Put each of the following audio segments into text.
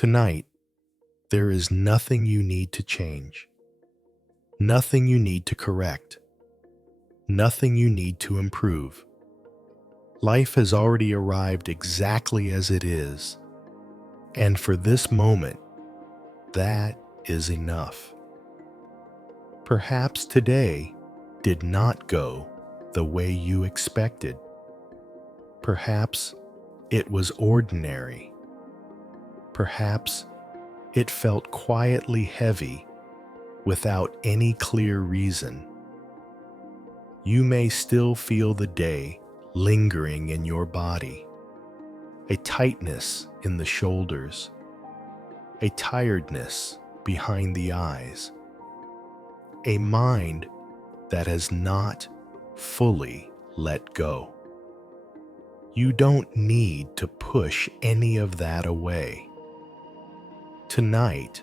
Tonight, there is nothing you need to change, nothing you need to correct, nothing you need to improve. Life has already arrived exactly as it is, and for this moment, that is enough. Perhaps today did not go the way you expected. Perhaps it was ordinary. Perhaps it felt quietly heavy without any clear reason. You may still feel the day lingering in your body, a tightness in the shoulders, a tiredness behind the eyes, a mind that has not fully let go. You don't need to push any of that away. Tonight,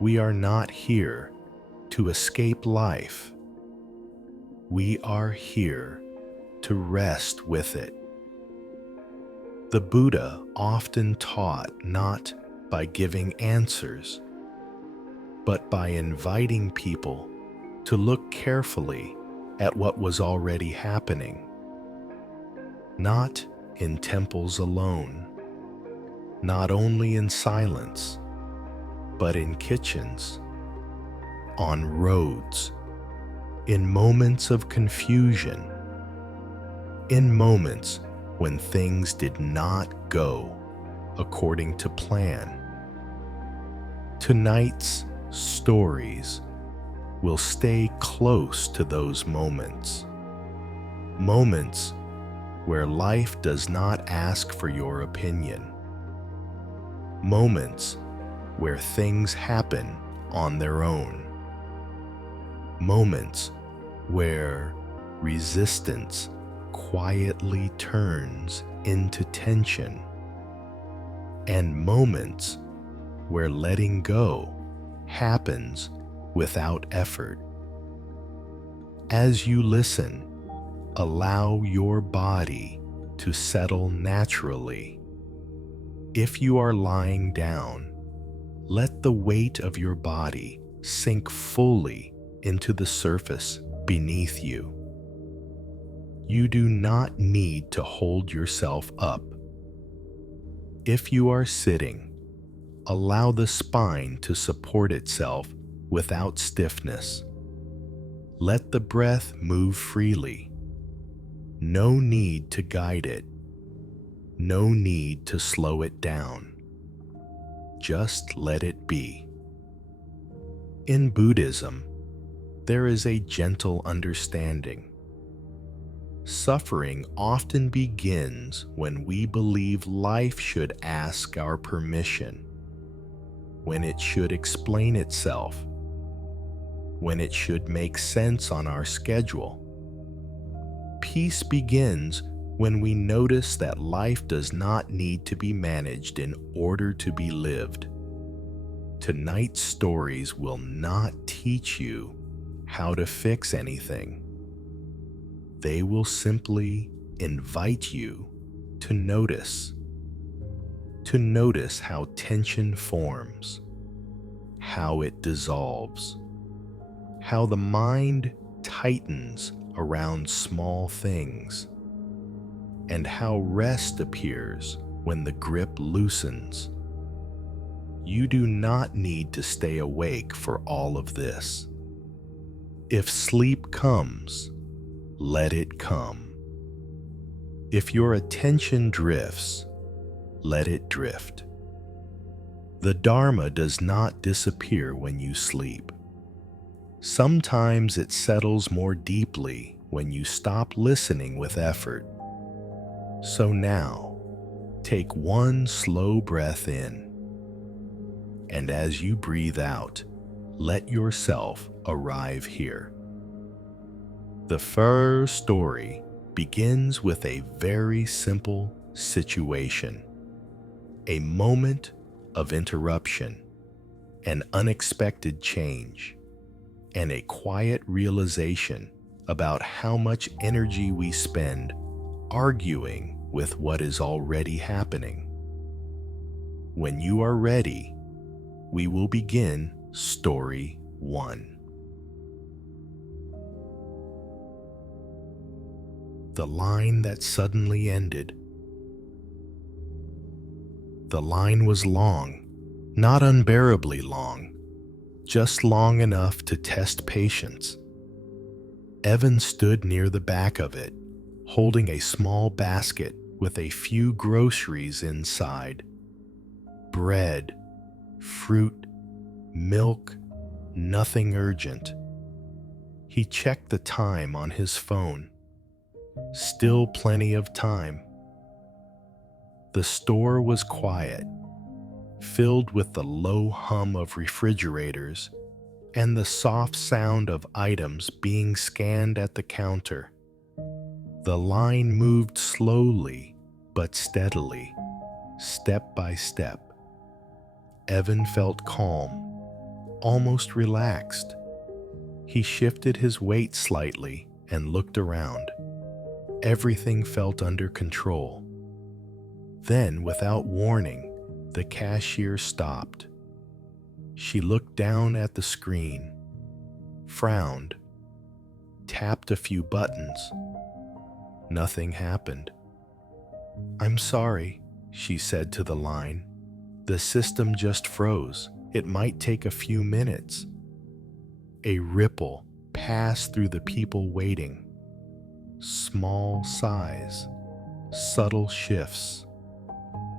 we are not here to escape life. We are here to rest with it. The Buddha often taught not by giving answers, but by inviting people to look carefully at what was already happening. Not in temples alone, not only in silence, but in kitchens, on roads, in moments of confusion, in moments when things did not go according to plan. Tonight's stories will stay close to those moments, moments where life does not ask for your opinion, moments where things happen on their own, moments where resistance quietly turns into tension, and moments where letting go happens without effort. As you listen, allow your body to settle naturally. If you are lying down, let the weight of your body sink fully into the surface beneath you. You do not need to hold yourself up. If you are sitting, allow the spine to support itself without stiffness. Let the breath move freely. No need to guide it. No need to slow it down. Just let it be. In Buddhism, there is a gentle understanding. Suffering often begins when we believe life should ask our permission, when it should explain itself, when it should make sense on our schedule. Peace begins when we notice that life does not need to be managed in order to be lived. Tonight's stories will not teach you how to fix anything. They will simply invite you to notice how tension forms, how it dissolves, how the mind tightens around small things, and how rest appears when the grip loosens. You do not need to stay awake for all of this. If sleep comes, let it come. If your attention drifts, let it drift. The Dharma does not disappear when you sleep. Sometimes it settles more deeply when you stop listening with effort. So now, take one slow breath in, and as you breathe out, let yourself arrive here. The first story begins with a very simple situation, a moment of interruption, an unexpected change, and a quiet realization about how much energy we spend arguing with what is already happening. When you are ready, we will begin Story 1. The line that suddenly ended. The line was long, not unbearably long, just long enough to test patience. Evan stood near the back of it, holding a small basket with a few groceries inside. Bread, fruit, milk, nothing urgent. He checked the time on his phone. Still plenty of time. The store was quiet, filled with the low hum of refrigerators and the soft sound of items being scanned at the counter. The line moved slowly but steadily, step by step. Evan felt calm, almost relaxed. He shifted his weight slightly and looked around. Everything felt under control. Then, without warning, the cashier stopped. She looked down at the screen, frowned, tapped a few buttons. Nothing happened. "I'm sorry," she said to the line. "The system just froze. It might take a few minutes." A ripple passed through the people waiting. Small sighs, subtle shifts.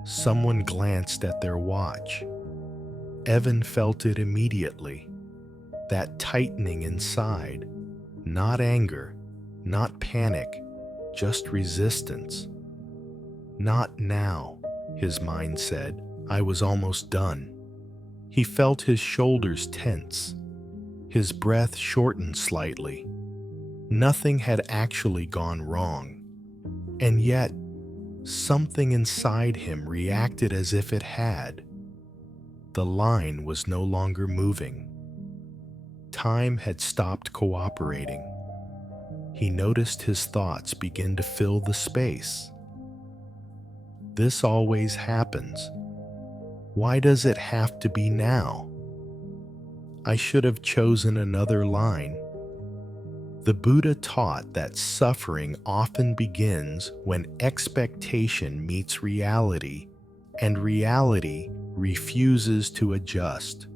Someone glanced at their watch. Evan felt it immediately. That tightening inside. Not anger, not panic, just resistance. "Not now," his mind said. "I was almost done." He felt his shoulders tense. His breath shortened slightly. Nothing had actually gone wrong. And yet, something inside him reacted as if it had. The line was no longer moving. Time had stopped cooperating. He noticed his thoughts begin to fill the space. This always happens. Why does it have to be now? I should have chosen another line. The Buddha taught that suffering often begins when expectation meets reality, and reality refuses to adjust.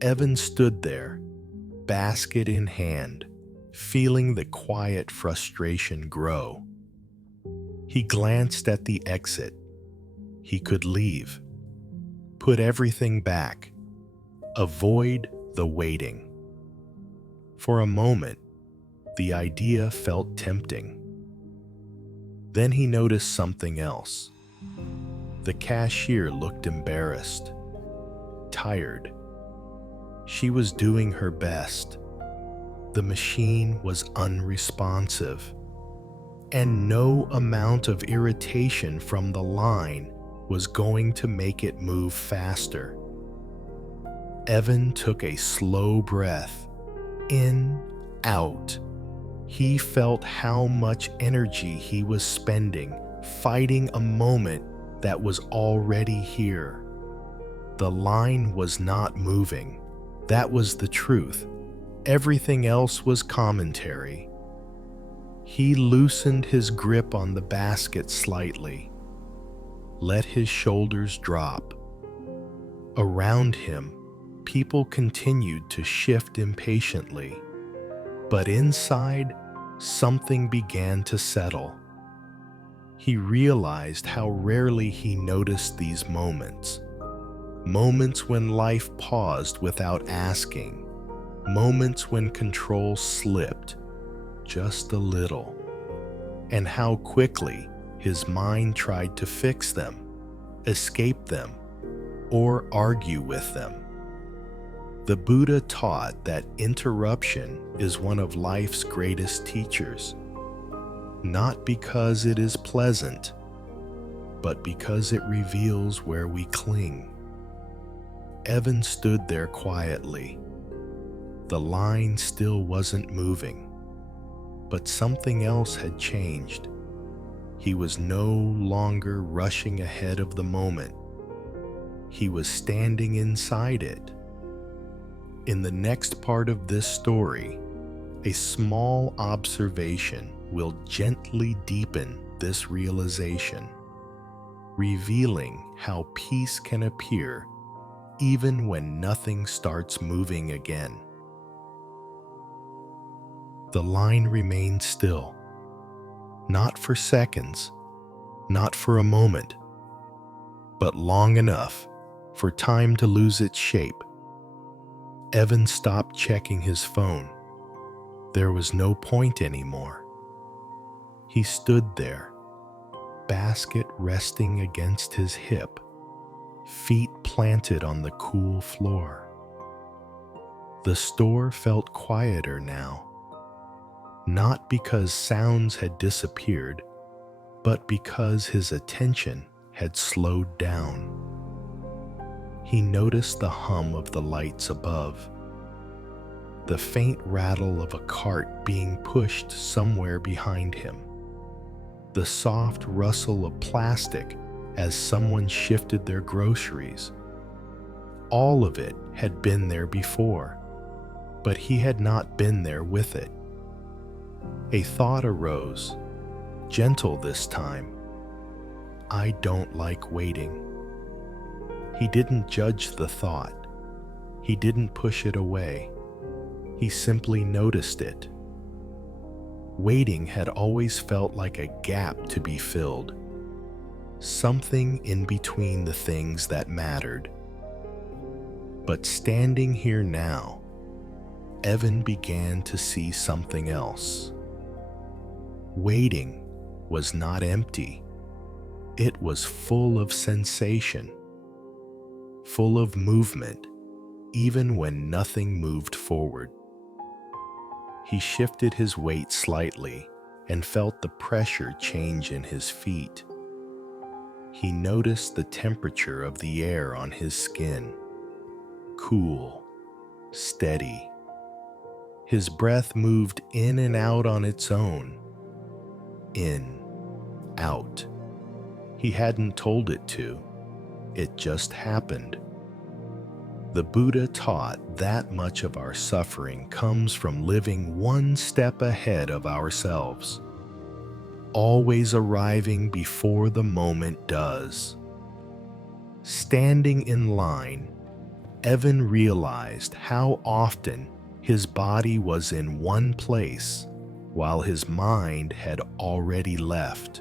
Evan stood there, basket in hand, feeling the quiet frustration grow. He glanced at the exit. He could leave, put everything back, avoid the waiting. For a moment, the idea felt tempting. Then he noticed something else. The cashier looked embarrassed, tired. She was doing her best. The machine was unresponsive, and no amount of irritation from the line was going to make it move faster. Evan took a slow breath, in, out. He felt how much energy he was spending fighting a moment that was already here. The line was not moving. That was the truth. Everything else was commentary. He loosened his grip on the basket slightly, let his shoulders drop. Around him, people continued to shift impatiently, but inside, something began to settle. He realized how rarely he noticed these moments. Moments when life paused without asking. Moments when control slipped, just a little. And how quickly his mind tried to fix them, escape them, or argue with them. The Buddha taught that interruption is one of life's greatest teachers, not because it is pleasant, but because it reveals where we cling. Evan stood there quietly. The line still wasn't moving, but something else had changed. He was no longer rushing ahead of the moment. he was standing inside it. In the next part of this story, a small observation will gently deepen this realization, revealing how peace can appear even when nothing starts moving again. The line remained still, not for seconds, not for a moment, but long enough for time to lose its shape. Evan stopped checking his phone. There was no point anymore. He stood there, basket resting against his hip, feet planted on the cool floor. The store felt quieter now, not because sounds had disappeared, but because his attention had slowed down. He noticed the hum of the lights above, the faint rattle of a cart being pushed somewhere behind him, the soft rustle of plastic as someone shifted their groceries. All of it had been there before, but he had not been there with it. A thought arose, gentle this time. I don't like waiting. He didn't judge the thought. He didn't push it away. He simply noticed it. Waiting had always felt like a gap to be filled, something in between the things that mattered. But standing here now, Evan began to see something else. Waiting was not empty. It was full of sensation, full of movement, even when nothing moved forward. He shifted his weight slightly and felt the pressure change in his feet. He noticed the temperature of the air on his skin, cool, steady. His breath moved in and out on its own, in, out. He hadn't told it to. It just happened. The Buddha taught that much of our suffering comes from living one step ahead of ourselves, always arriving before the moment does. Standing in line, Evan realized how often his body was in one place while his mind had already left,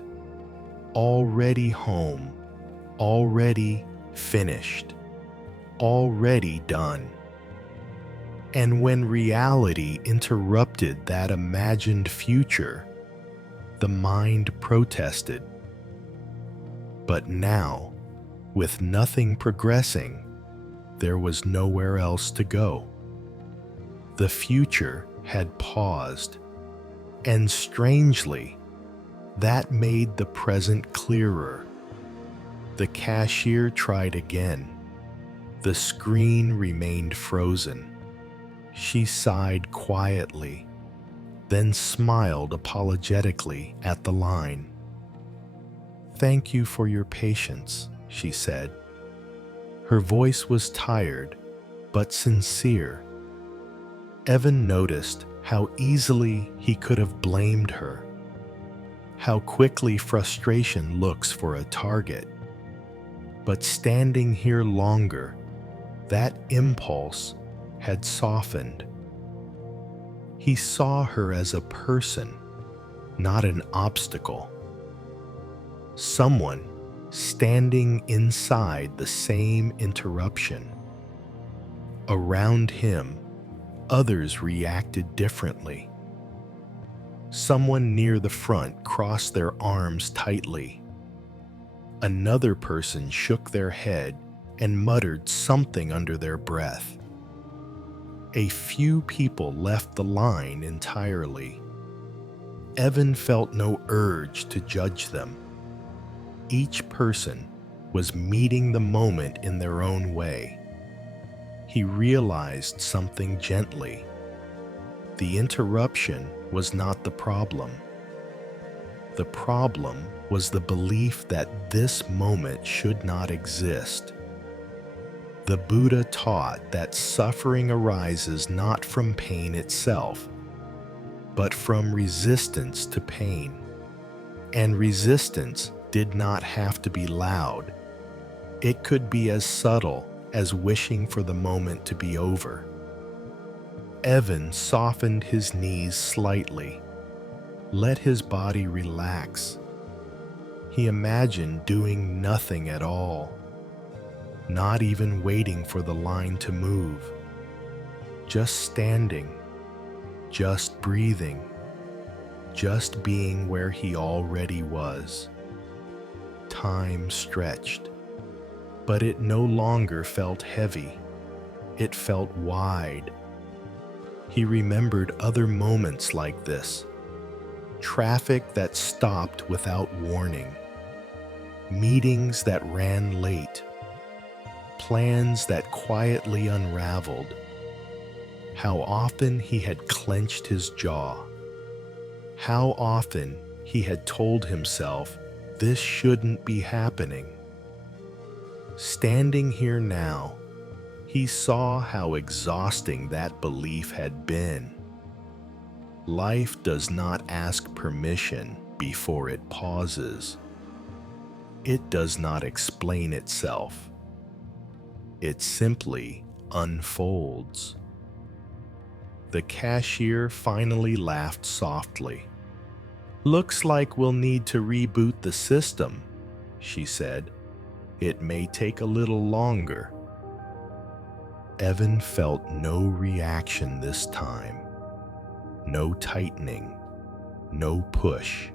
already home, already finished, already done. And when reality interrupted that imagined future, the mind protested. But now, with nothing progressing, there was nowhere else to go. The future had paused, and strangely, that made the present clearer. The cashier tried again. The screen remained frozen. She sighed quietly, then smiled apologetically at the line. "Thank you for your patience," she said. Her voice was tired, but sincere. Evan noticed how easily he could have blamed her, how quickly frustration looks for a target. But standing here longer, that impulse had softened. He saw her as a person, not an obstacle. Someone standing inside the same interruption. Around him, others reacted differently. Someone near the front crossed their arms tightly. Another person shook their head and muttered something under their breath. A few people left the line entirely. Evan felt no urge to judge them. Each person was meeting the moment in their own way. He realized something gently. The interruption was not the problem. The problem was the belief that this moment should not exist. The Buddha taught that suffering arises not from pain itself, but from resistance to pain. And resistance did not have to be loud. It could be as subtle as wishing for the moment to be over. Evan softened his knees slightly, let his body relax. He imagined doing nothing at all, not even waiting for the line to move, just standing, just breathing, just being where he already was. Time stretched, but it no longer felt heavy. It felt wide. He remembered other moments like this. Traffic that stopped without warning. Meetings that ran late. Plans that quietly unraveled. How often he had clenched his jaw. How often he had told himself, this shouldn't be happening. Standing here now, he saw how exhausting that belief had been. Life does not ask permission before it pauses. It does not explain itself. It simply unfolds. The cashier finally laughed softly. "Looks like we'll need to reboot the system," she said. "It may take a little longer." Evan felt no reaction this time. No tightening, no push.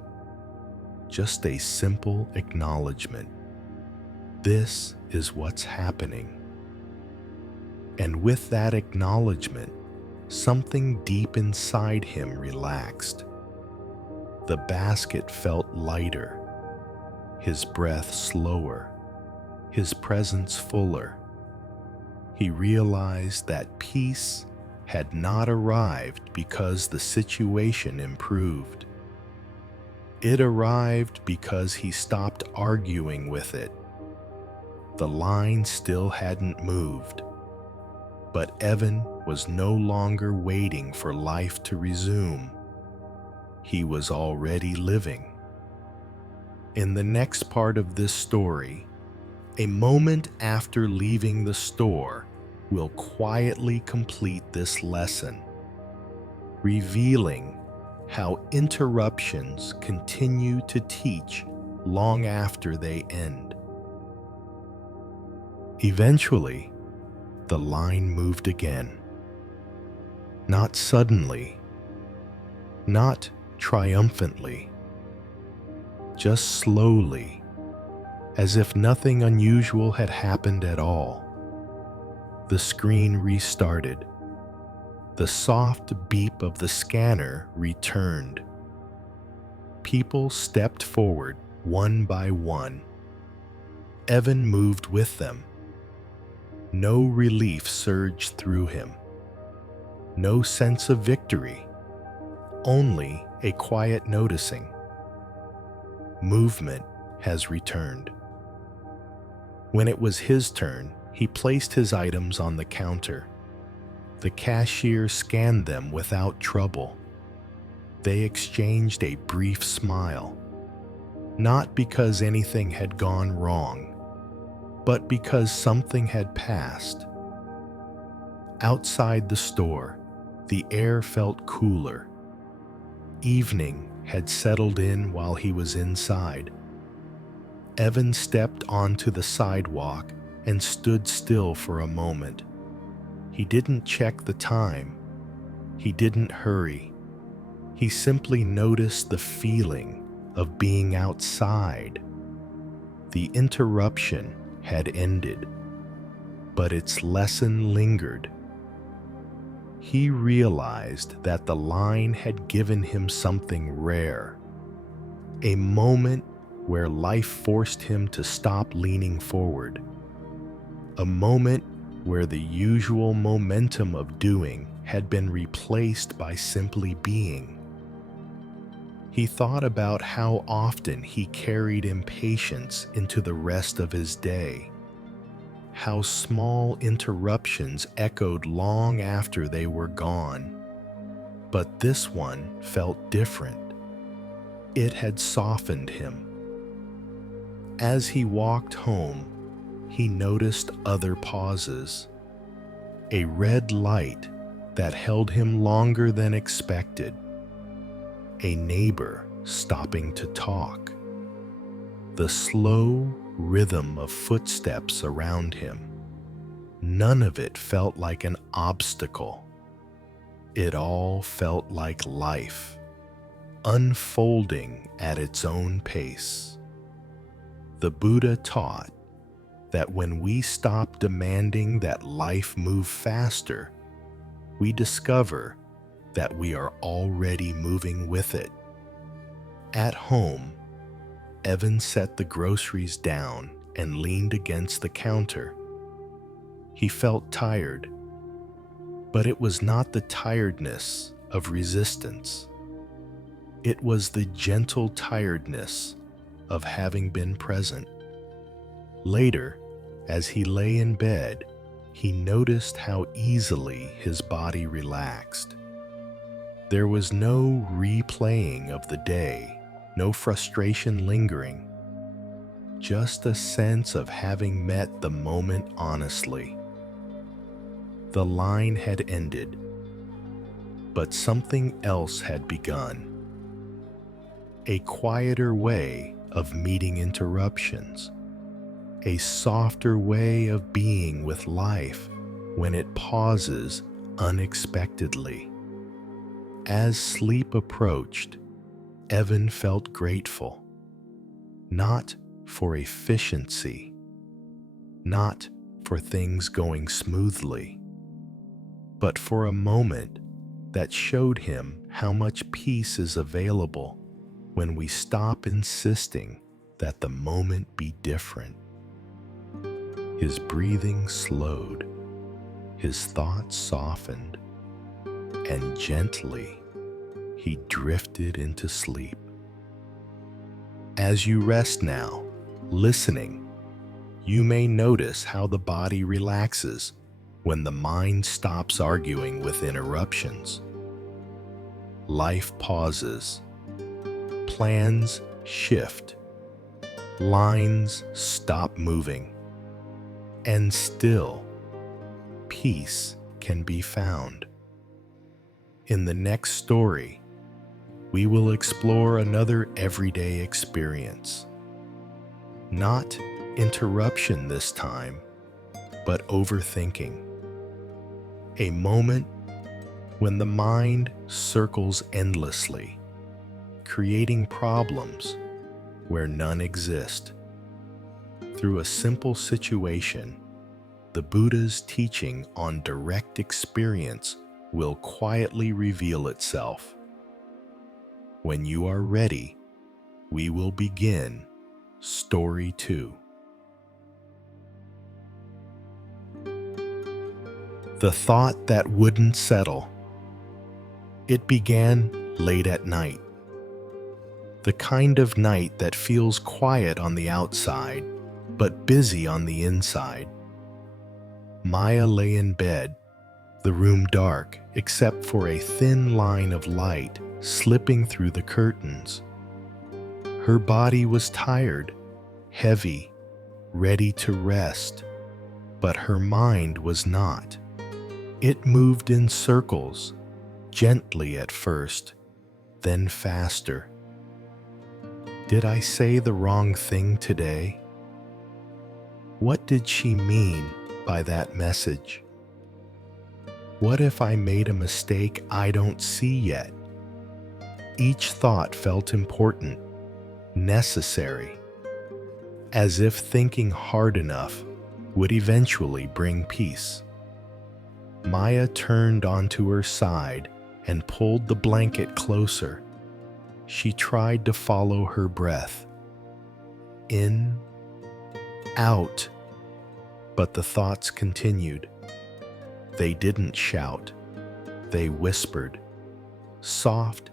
Just a simple acknowledgement. This is what's happening. And with that acknowledgement, something deep inside him relaxed. The basket felt lighter, his breath slower, his presence fuller. He realized that peace had not arrived because the situation improved. It arrived because he stopped arguing with it. The line still hadn't moved, but Evan was no longer waiting for life to resume. He was already living. In the next part of this story, a moment after leaving the store will quietly complete this lesson, revealing how interruptions continue to teach long after they end. Eventually, the line moved again. Not suddenly, not triumphantly, just slowly, as if nothing unusual had happened at all. The screen restarted. The soft beep of the scanner returned. People stepped forward one by one. Evan moved with them. No relief surged through him. No sense of victory. Only a quiet noticing. Movement has returned. When it was his turn, he placed his items on the counter. The cashier scanned them without trouble. They exchanged a brief smile, not because anything had gone wrong, but because something had passed. Outside the store, the air felt cooler. Evening had settled in while he was inside. Evan stepped onto the sidewalk and stood still for a moment. He didn't check the time. He didn't hurry. He simply noticed the feeling of being outside. The interruption had ended, but its lesson lingered. He realized that the line had given him something rare, a moment where life forced him to stop leaning forward, a moment where the usual momentum of doing had been replaced by simply being. He thought about how often he carried impatience into the rest of his day, how small interruptions echoed long after they were gone. But this one felt different. It had softened him. As he walked home, he noticed other pauses. A red light that held him longer than expected. A neighbor stopping to talk. The slow rhythm of footsteps around him. None of it felt like an obstacle. It all felt like life, unfolding at its own pace. The Buddha taught that when we stop demanding that life move faster, we discover that we are already moving with it. At home, Evan set the groceries down and leaned against the counter. He felt tired, but it was not the tiredness of resistance. It was the gentle tiredness of having been present. Later, as he lay in bed, he noticed how easily his body relaxed. There was no replaying of the day, no frustration lingering, just a sense of having met the moment honestly. The line had ended, but something else had begun. A quieter way of meeting interruptions, a softer way of being with life when it pauses unexpectedly. As sleep approached, Evan felt grateful, not for efficiency, not for things going smoothly, but for a moment that showed him how much peace is available when we stop insisting that the moment be different. His breathing slowed, his thoughts softened, and gently he drifted into sleep. As you rest now, listening, you may notice how the body relaxes when the mind stops arguing with interruptions. Life pauses, plans shift, lines stop moving, and still, peace can be found. In the next story, we will explore another everyday experience. Not interruption this time, but overthinking. A moment when the mind circles endlessly, creating problems where none exist. Through a simple situation, the Buddha's teaching on direct experience will quietly reveal itself. When you are ready, we will begin Story 2. The thought that wouldn't settle. It began late at night. The kind of night that feels quiet on the outside, but busy on the inside. Maya lay in bed, the room dark except for a thin line of light slipping through the curtains. Her body was tired, heavy, ready to rest, but her mind was not. It moved in circles, gently at first, then faster. Did I say the wrong thing today? What did she mean by that message? What if I made a mistake I don't see yet? Each thought felt important, necessary, as if thinking hard enough would eventually bring peace. Maya turned onto her side and pulled the blanket closer. She tried to follow her breath. In, out, but the thoughts continued. They didn't shout. They whispered. Soft,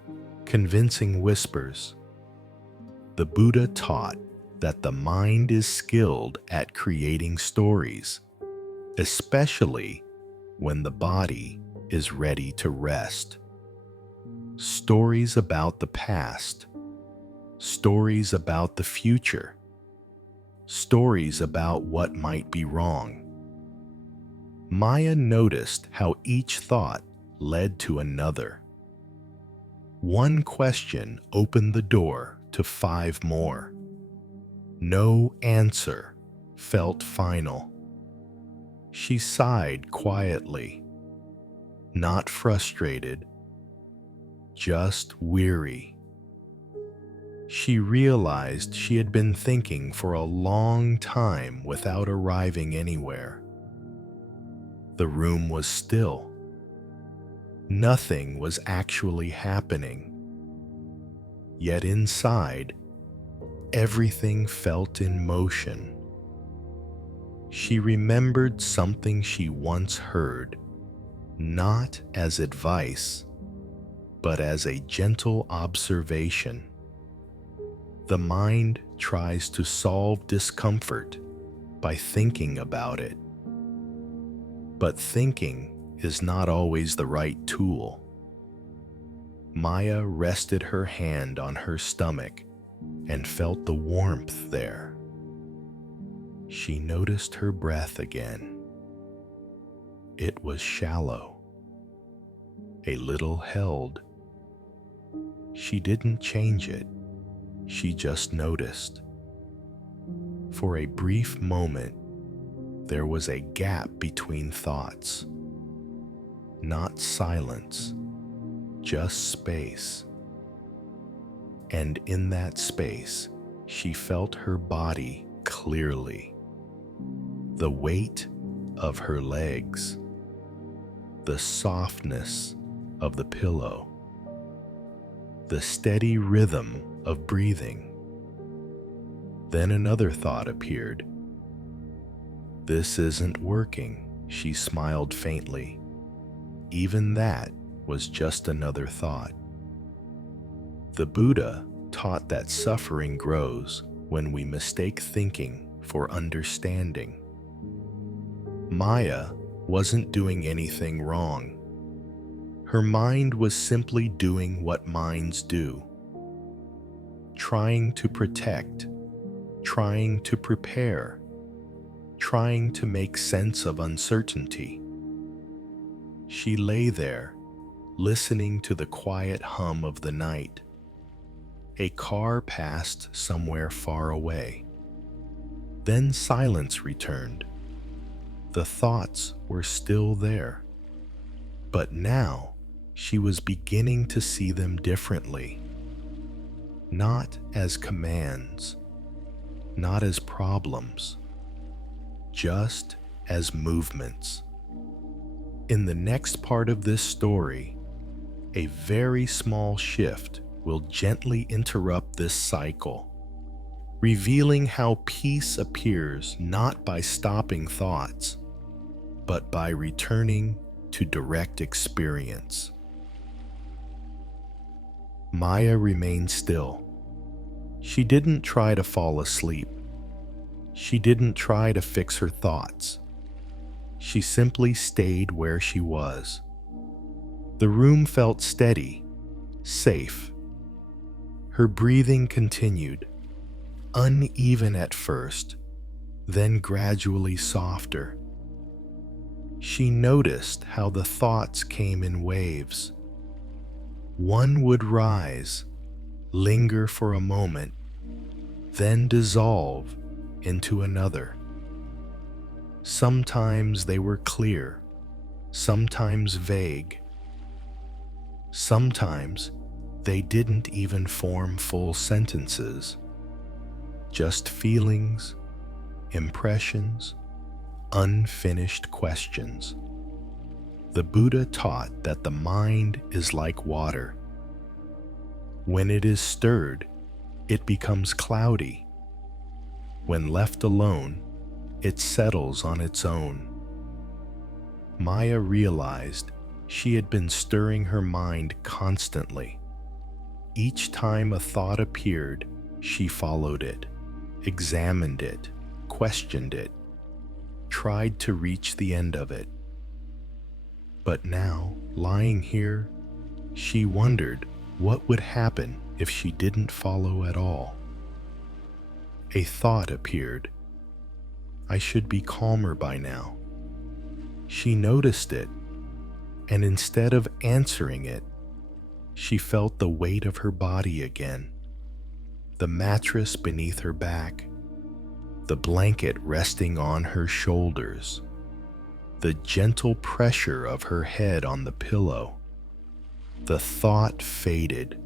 convincing whispers. The Buddha taught that the mind is skilled at creating stories, especially when the body is ready to rest. Stories about the past, stories about the future, stories about what might be wrong. Maya noticed how each thought led to another. One question opened the door to 5 more. No answer felt final. She sighed quietly, not frustrated, just weary. She realized she had been thinking for a long time without arriving anywhere. The room was still. Nothing was actually happening. Yet inside, everything felt in motion. She remembered something she once heard, not as advice, but as a gentle observation. The mind tries to solve discomfort by thinking about it. But thinking is not always the right tool. Maya rested her hand on her stomach and felt the warmth there. She noticed her breath again. It was shallow, a little held. She didn't change it, she just noticed. For a brief moment, there was a gap between thoughts. Not silence, just space. And in that space, she felt her body clearly. The weight of her legs, the softness of the pillow, the steady rhythm of breathing. Then another thought appeared. This isn't working, she smiled faintly. Even that was just another thought. The Buddha taught that suffering grows when we mistake thinking for understanding. Maya wasn't doing anything wrong. Her mind was simply doing what minds do. Trying to protect, trying to prepare, trying to make sense of uncertainty. She lay there, listening to the quiet hum of the night. A car passed somewhere far away. Then silence returned. The thoughts were still there, but now she was beginning to see them differently. Not as commands, not as problems, just as movements. In the next part of this story, a very small shift will gently interrupt this cycle, revealing how peace appears not by stopping thoughts, but by returning to direct experience. Maya remained still. She didn't try to fall asleep. She didn't try to fix her thoughts. She simply stayed where she was. The room felt steady, safe. Her breathing continued, uneven at first, then gradually softer. She noticed how the thoughts came in waves. One would rise, linger for a moment, then dissolve into another. Sometimes they were clear, sometimes vague. Sometimes they didn't even form full sentences, just feelings, impressions, unfinished questions. The Buddha taught that the mind is like water. When it is stirred, it becomes cloudy. When left alone, it settles on its own. Maya realized she had been stirring her mind constantly. Each time a thought appeared, she followed it, examined it, questioned it. tried to reach the end of it. But now, lying here, she wondered what would happen if she didn't follow at all. A thought appeared. I should be calmer by now. She noticed it, and instead of answering it, she felt the weight of her body again. The mattress beneath her back, the blanket resting on her shoulders, the gentle pressure of her head on the pillow. The thought faded.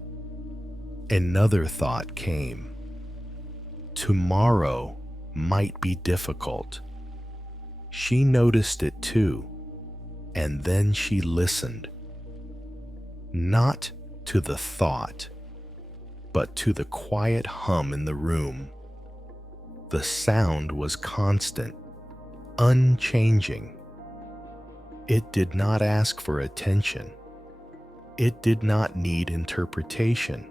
Another thought came. Tomorrow might be difficult. She noticed it too, and then she listened. Not to the thought, but to the quiet hum in the room. The sound was constant, unchanging. It did not ask for attention. It did not need interpretation.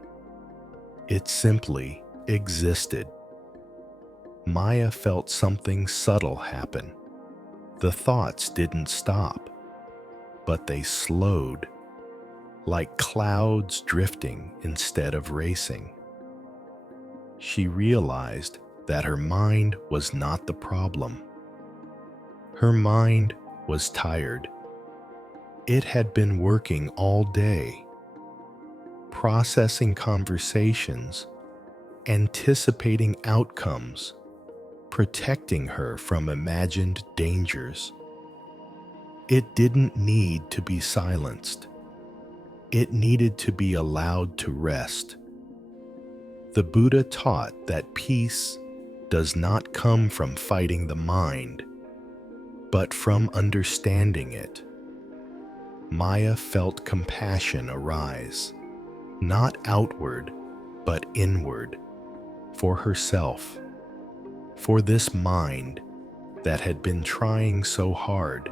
It simply existed. Maya felt something subtle happen. The thoughts didn't stop, but they slowed, like clouds drifting instead of racing. She realized that her mind was not the problem. Her mind was tired. It had been working all day, processing conversations, anticipating outcomes, protecting her from imagined dangers. It didn't need to be silenced. It needed to be allowed to rest. The Buddha taught that peace does not come from fighting the mind, but from understanding it. Maya felt compassion arise, not outward, but inward, for herself, for this mind that had been trying so hard.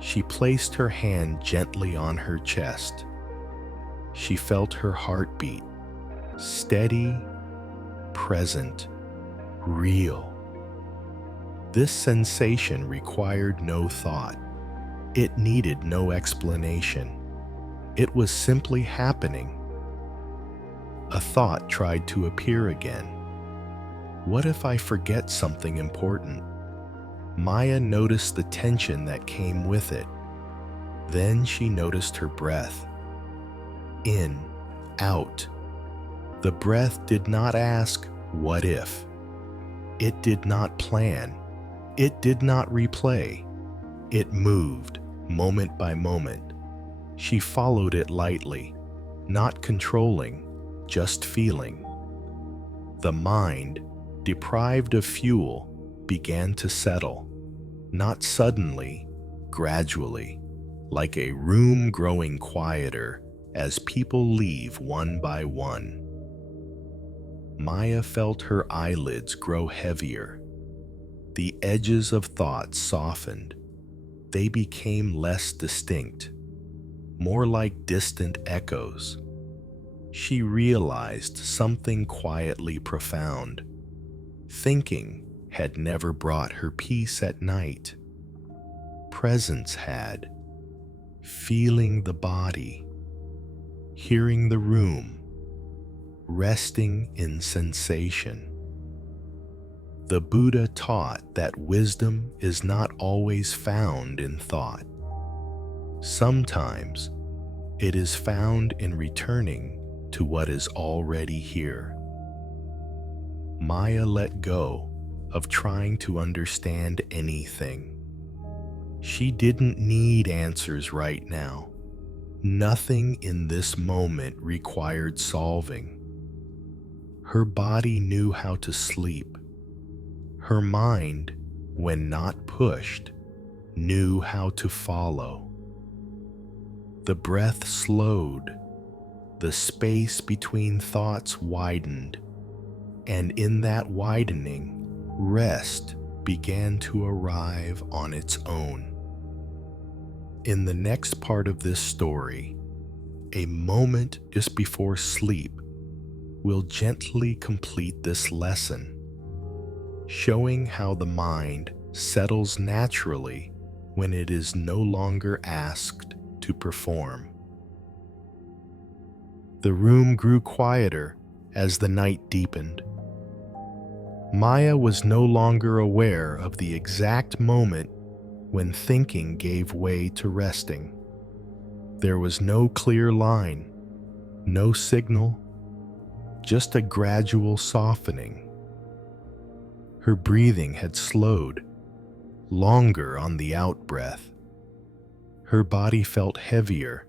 She placed her hand gently on her chest. She felt her heartbeat, steady, present, real. This sensation required no thought. It needed no explanation. It was simply happening. A thought tried to appear again. What if I forget something important? Maya noticed the tension that came with it. Then she noticed her breath. In, out. The breath did not ask, what if? It did not plan. It did not replay. It moved, moment by moment. She followed it lightly, not controlling, just feeling. The mind, deprived of fuel, began to settle, not suddenly, gradually, like a room growing quieter as people leave one by one. Maya felt her eyelids grow heavier. The edges of thoughts softened. They became less distinct, more like distant echoes. She realized something quietly profound. Thinking had never brought her peace at night. Presence had. Feeling the body, hearing the room, resting in sensation. The Buddha taught that wisdom is not always found in thought. Sometimes it is found in returning to what is already here. Maya let go of trying to understand anything. She didn't need answers right now. Nothing in this moment required solving. Her body knew how to sleep. Her mind, when not pushed, knew how to follow. The breath slowed. The space between thoughts widened, and in that widening, rest began to arrive on its own. In the next part of this story, a moment just before sleep will gently complete this lesson, showing how the mind settles naturally when it is no longer asked to perform. The room grew quieter as the night deepened. Maya was no longer aware of the exact moment when thinking gave way to resting. There was no clear line, no signal, just a gradual softening. Her breathing had slowed, longer on the out-breath. Her body felt heavier,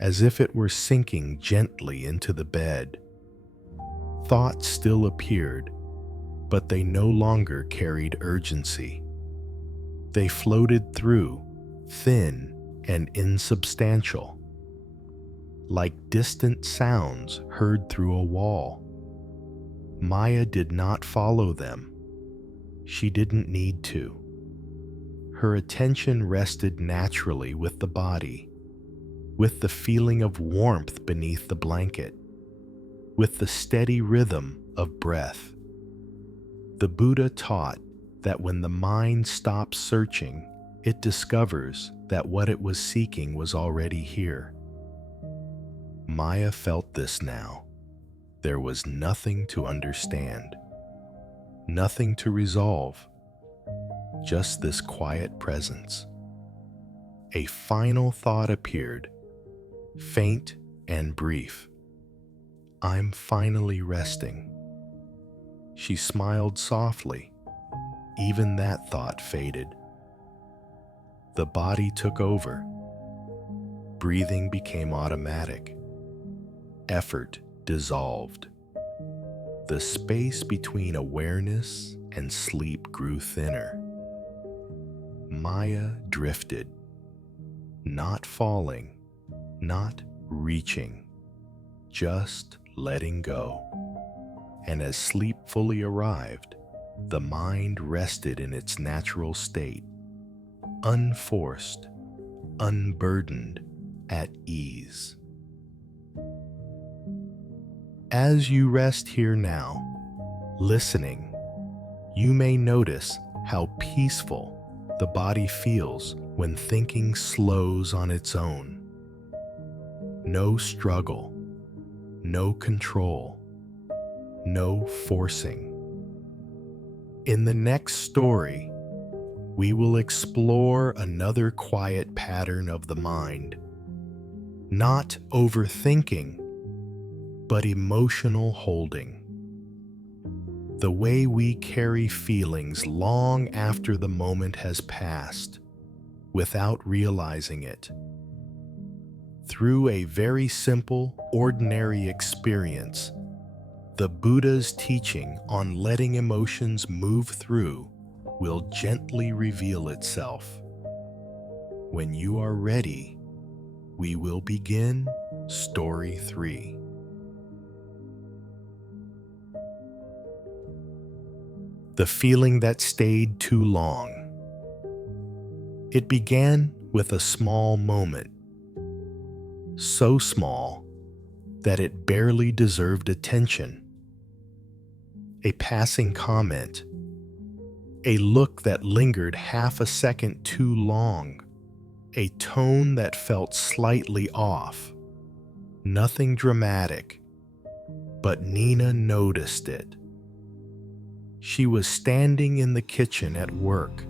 as if it were sinking gently into the bed. Thoughts still appeared, but they no longer carried urgency. They floated through, thin and insubstantial, like distant sounds heard through a wall. Maya did not follow them. She didn't need to. Her attention rested naturally with the body, with the feeling of warmth beneath the blanket, with the steady rhythm of breath. The Buddha taught that when the mind stops searching, it discovers that what it was seeking was already here. Maya felt this now. There was nothing to understand, nothing to resolve, just this quiet presence. A final thought appeared, faint and brief. I'm finally resting. She smiled softly. Even that thought faded. The body took over. Breathing became automatic. Effort dissolved. The space between awareness and sleep grew thinner. Maya drifted, not falling, not reaching, just letting go. And as sleep fully arrived, the mind rested in its natural state, unforced, unburdened, at ease. As you rest here now, listening, you may notice how peaceful the body feels when thinking slows on its own. No struggle, no control, no forcing. In the next story, we will explore another quiet pattern of the mind. Not overthinking, but emotional holding. The way we carry feelings long after the moment has passed, without realizing it. Through a very simple, ordinary experience, the Buddha's teaching on letting emotions move through will gently reveal itself. When you are ready, we will begin Story 3. The feeling that stayed too long. It began with a small moment, so small that it barely deserved attention. A passing comment, a look that lingered half a second too long, a tone that felt slightly off. Nothing dramatic, but Nina noticed it. She was standing in the kitchen at work,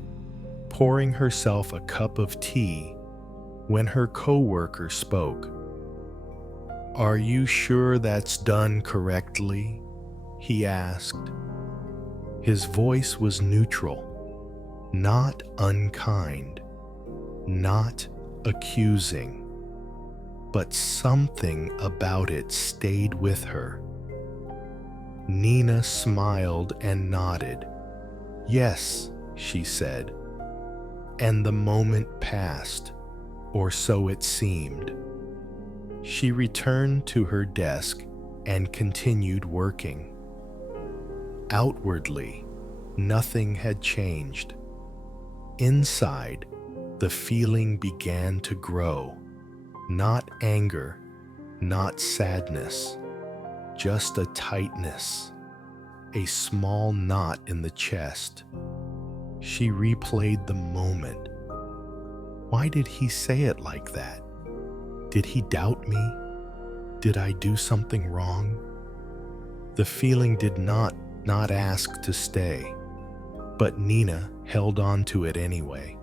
pouring herself a cup of tea, when her coworker spoke. "Are you sure that's done correctly?" he asked. His voice was neutral, not unkind, not accusing, but something about it stayed with her. Nina smiled and nodded. "Yes," she said. And the moment passed, or so it seemed. She returned to her desk and continued working. Outwardly, nothing had changed. Inside, the feeling began to grow. Not anger, not sadness, just a tightness, a small knot in the chest. She replayed the moment. Why did he say it like that? Did he doubt me? Did I do something wrong? The feeling did not ask to stay, but Nina held on to it anyway.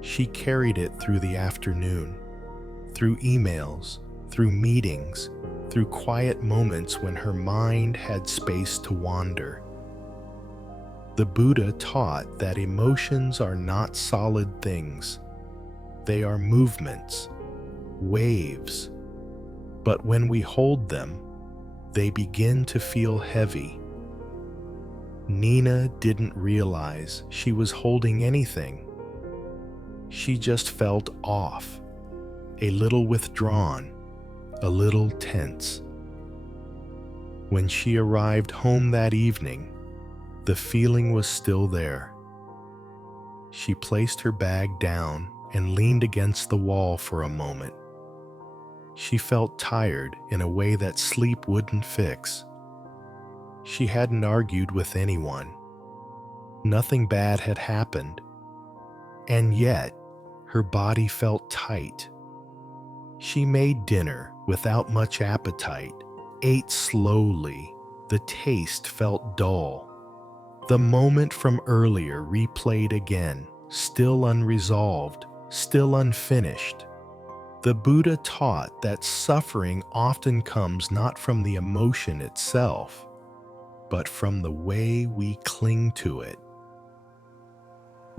She carried it through the afternoon, through emails, through meetings, through quiet moments when her mind had space to wander. The Buddha taught that emotions are not solid things. They are movements, waves. But when we hold them, they begin to feel heavy. Nina didn't realize she was holding anything. She just felt off, a little withdrawn, a little tense. When she arrived home that evening, the feeling was still there. She placed her bag down and leaned against the wall for a moment. She felt tired in a way that sleep wouldn't fix. She hadn't argued with anyone. Nothing bad had happened. And yet, her body felt tight. She made dinner without much appetite, ate slowly. The taste felt dull. The moment from earlier replayed again, still unresolved, still unfinished. The Buddha taught that suffering often comes not from the emotion itself, but from the way we cling to it,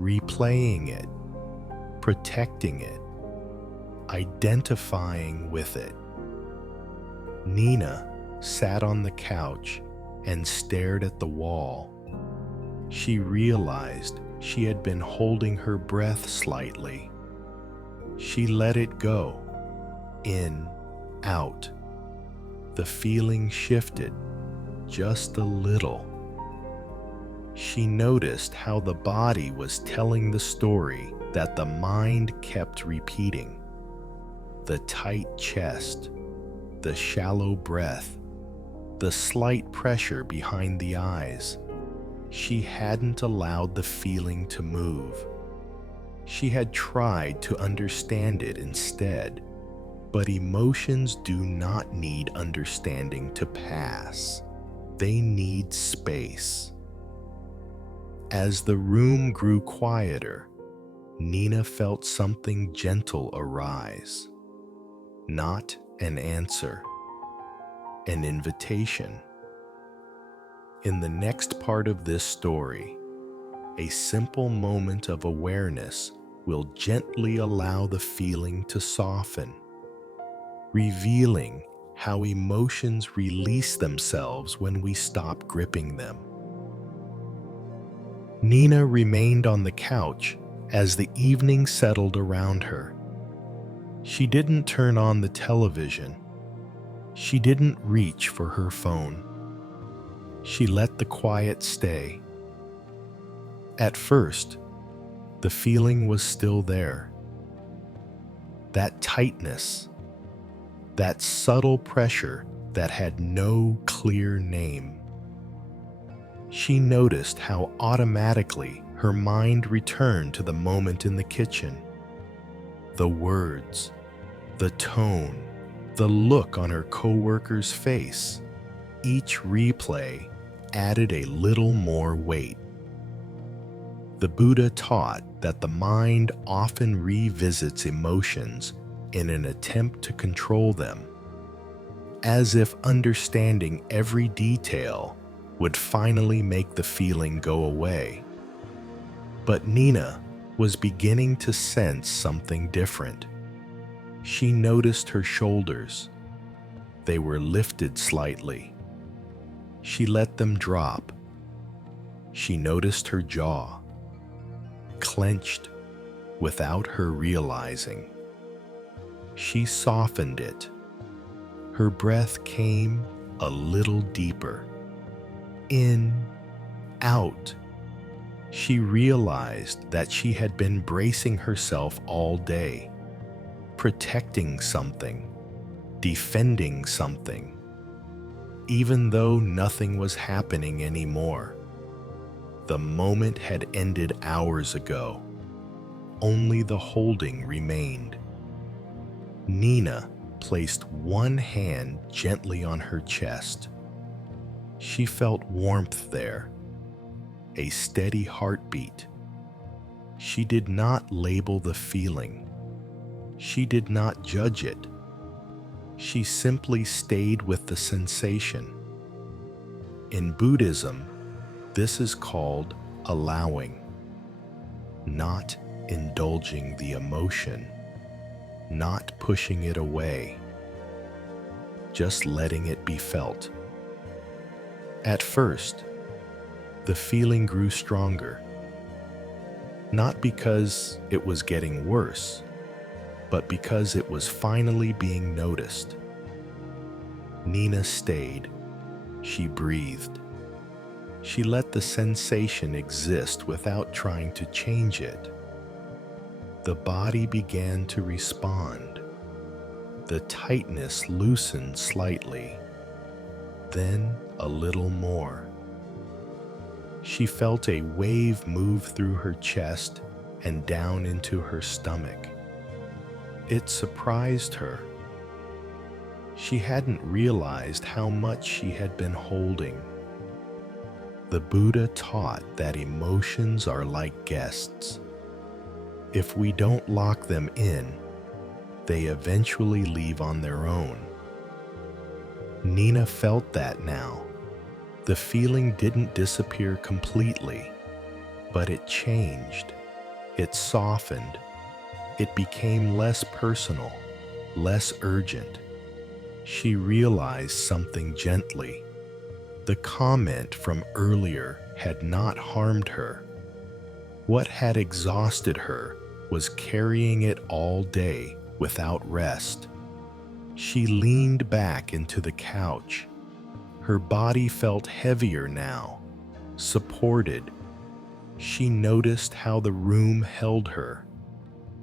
replaying it, protecting it, identifying with it. Nina sat on the couch and stared at the wall. She realized she had been holding her breath slightly. She let it go, in, out. The feeling shifted just a little. She noticed how the body was telling the story that the mind kept repeating. The tight chest, the shallow breath, the slight pressure behind the eyes. She hadn't allowed the feeling to move. She had tried to understand it instead, but emotions do not need understanding to pass. They need space. As the room grew quieter, Nina felt something gentle arise. Not an answer, an invitation. In the next part of this story, a simple moment of awareness will gently allow the feeling to soften, revealing how emotions release themselves when we stop gripping them. Nina remained on the couch as the evening settled around her. She didn't turn on the television. She didn't reach for her phone. She let the quiet stay. At first, the feeling was still there. That tightness, that subtle pressure that had no clear name. She noticed how automatically her mind returned to the moment in the kitchen. The words, the tone, the look on her coworker's face. Each replay added a little more weight. The Buddha taught that the mind often revisits emotions in an attempt to control them, as if understanding every detail would finally make the feeling go away. But Nina was beginning to sense something different. She noticed her shoulders. They were lifted slightly. She let them drop. She noticed her jaw, clenched without her realizing. She softened it. Her breath came a little deeper. In, out. She realized that she had been bracing herself all day, protecting something, defending something, even though nothing was happening anymore. The moment had ended hours ago. Only the holding remained. Nina placed one hand gently on her chest. She felt warmth there, a steady heartbeat. She did not label the feeling. She did not judge it. She simply stayed with the sensation. In Buddhism, this is called allowing, not indulging the emotion, not pushing it away, just letting it be felt. At first, the feeling grew stronger, not because it was getting worse, but because it was finally being noticed. Nina stayed. She breathed. She let the sensation exist without trying to change it. The body began to respond. The tightness loosened slightly, then a little more. She felt a wave move through her chest and down into her stomach. It surprised her. She hadn't realized how much she had been holding. The Buddha taught that emotions are like guests. If we don't lock them in, they eventually leave on their own. Nina felt that now. The feeling didn't disappear completely, but it changed. It softened. It became less personal, less urgent. She realized something gently. The comment from earlier had not harmed her. What had exhausted her was carrying it all day without rest. She leaned back into the couch. Her body felt heavier now, supported. She noticed how the room held her.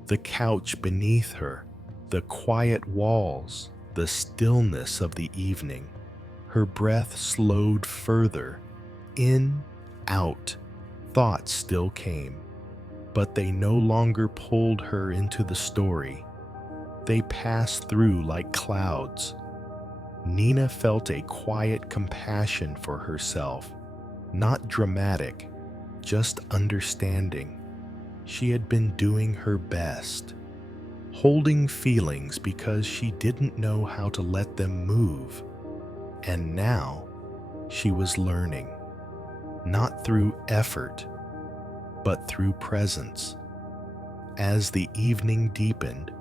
The couch beneath her, the quiet walls, the stillness of the evening. Her breath slowed further, in, out. Thoughts still came, but they no longer pulled her into the story. They passed through like clouds. Nina felt a quiet compassion for herself, not dramatic, just understanding. She had been doing her best, holding feelings because she didn't know how to let them move. And now she was learning, not through effort, but through presence. As the evening deepened,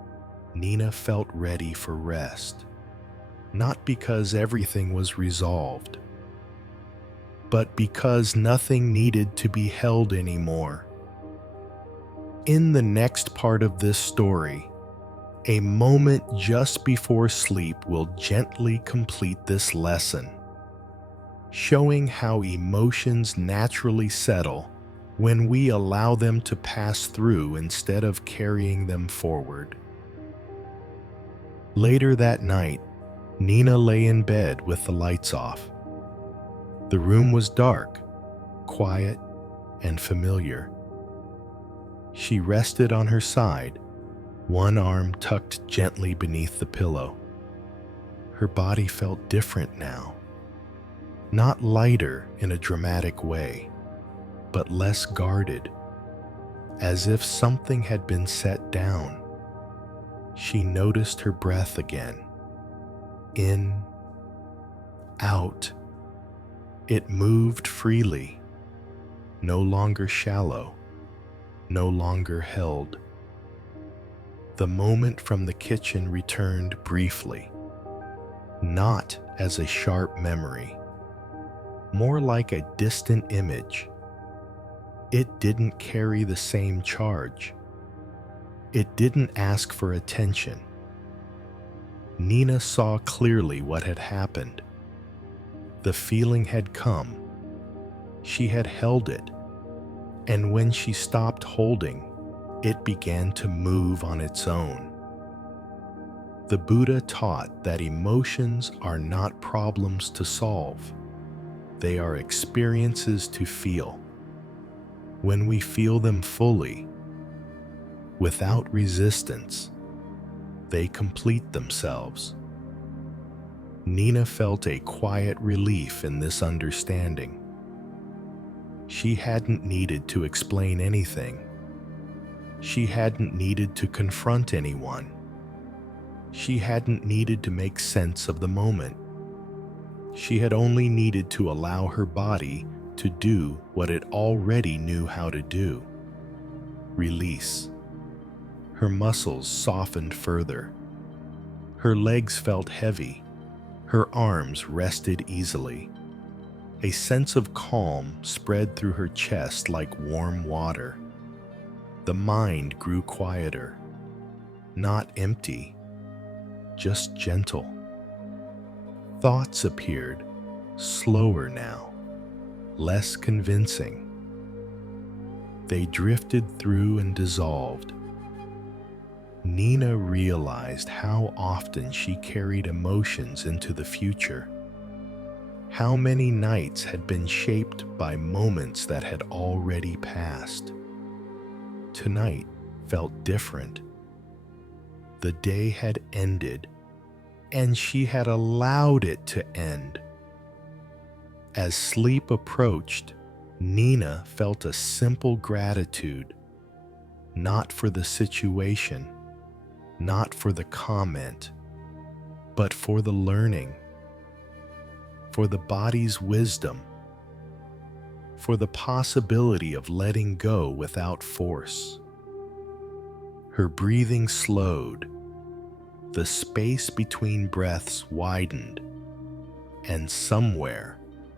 Nina felt ready for rest. Not because everything was resolved, but because nothing needed to be held anymore. In the next part of this story, a moment just before sleep will gently complete this lesson, showing how emotions naturally settle when we allow them to pass through instead of carrying them forward. Later that night, Nina lay in bed with the lights off. The room was dark, quiet, and familiar. She rested on her side, one arm tucked gently beneath the pillow. Her body felt different now. Not lighter in a dramatic way, but less guarded, as if something had been set down. She noticed her breath again. In, out. It moved freely, no longer shallow, no longer held. The moment from the kitchen returned briefly, not as a sharp memory, more like a distant image. It didn't carry the same charge. It didn't ask for attention. Nina saw clearly what had happened. The feeling had come. She had held it, and when she stopped holding, it began to move on its own. The Buddha taught that emotions are not problems to solve. They are experiences to feel. When we feel them fully, without resistance, they complete themselves. Nina felt a quiet relief in this understanding. She hadn't needed to explain anything. She hadn't needed to confront anyone. She hadn't needed to make sense of the moment. She had only needed to allow her body to do what it already knew how to do. Release. Her muscles softened further. Her legs felt heavy. Her arms rested easily. A sense of calm spread through her chest like warm water. The mind grew quieter, not empty, just gentle. Thoughts appeared, slower now, less convincing. They drifted through and dissolved. Nina realized how often she carried emotions into the future. How many nights had been shaped by moments that had already passed. Tonight felt different. The day had ended, and she had allowed it to end. As sleep approached, Nina felt a simple gratitude, not for the situation, not for the comment, but for the learning, for the body's wisdom, for the possibility of letting go without force. Her breathing slowed, the space between breaths widened, and somewhere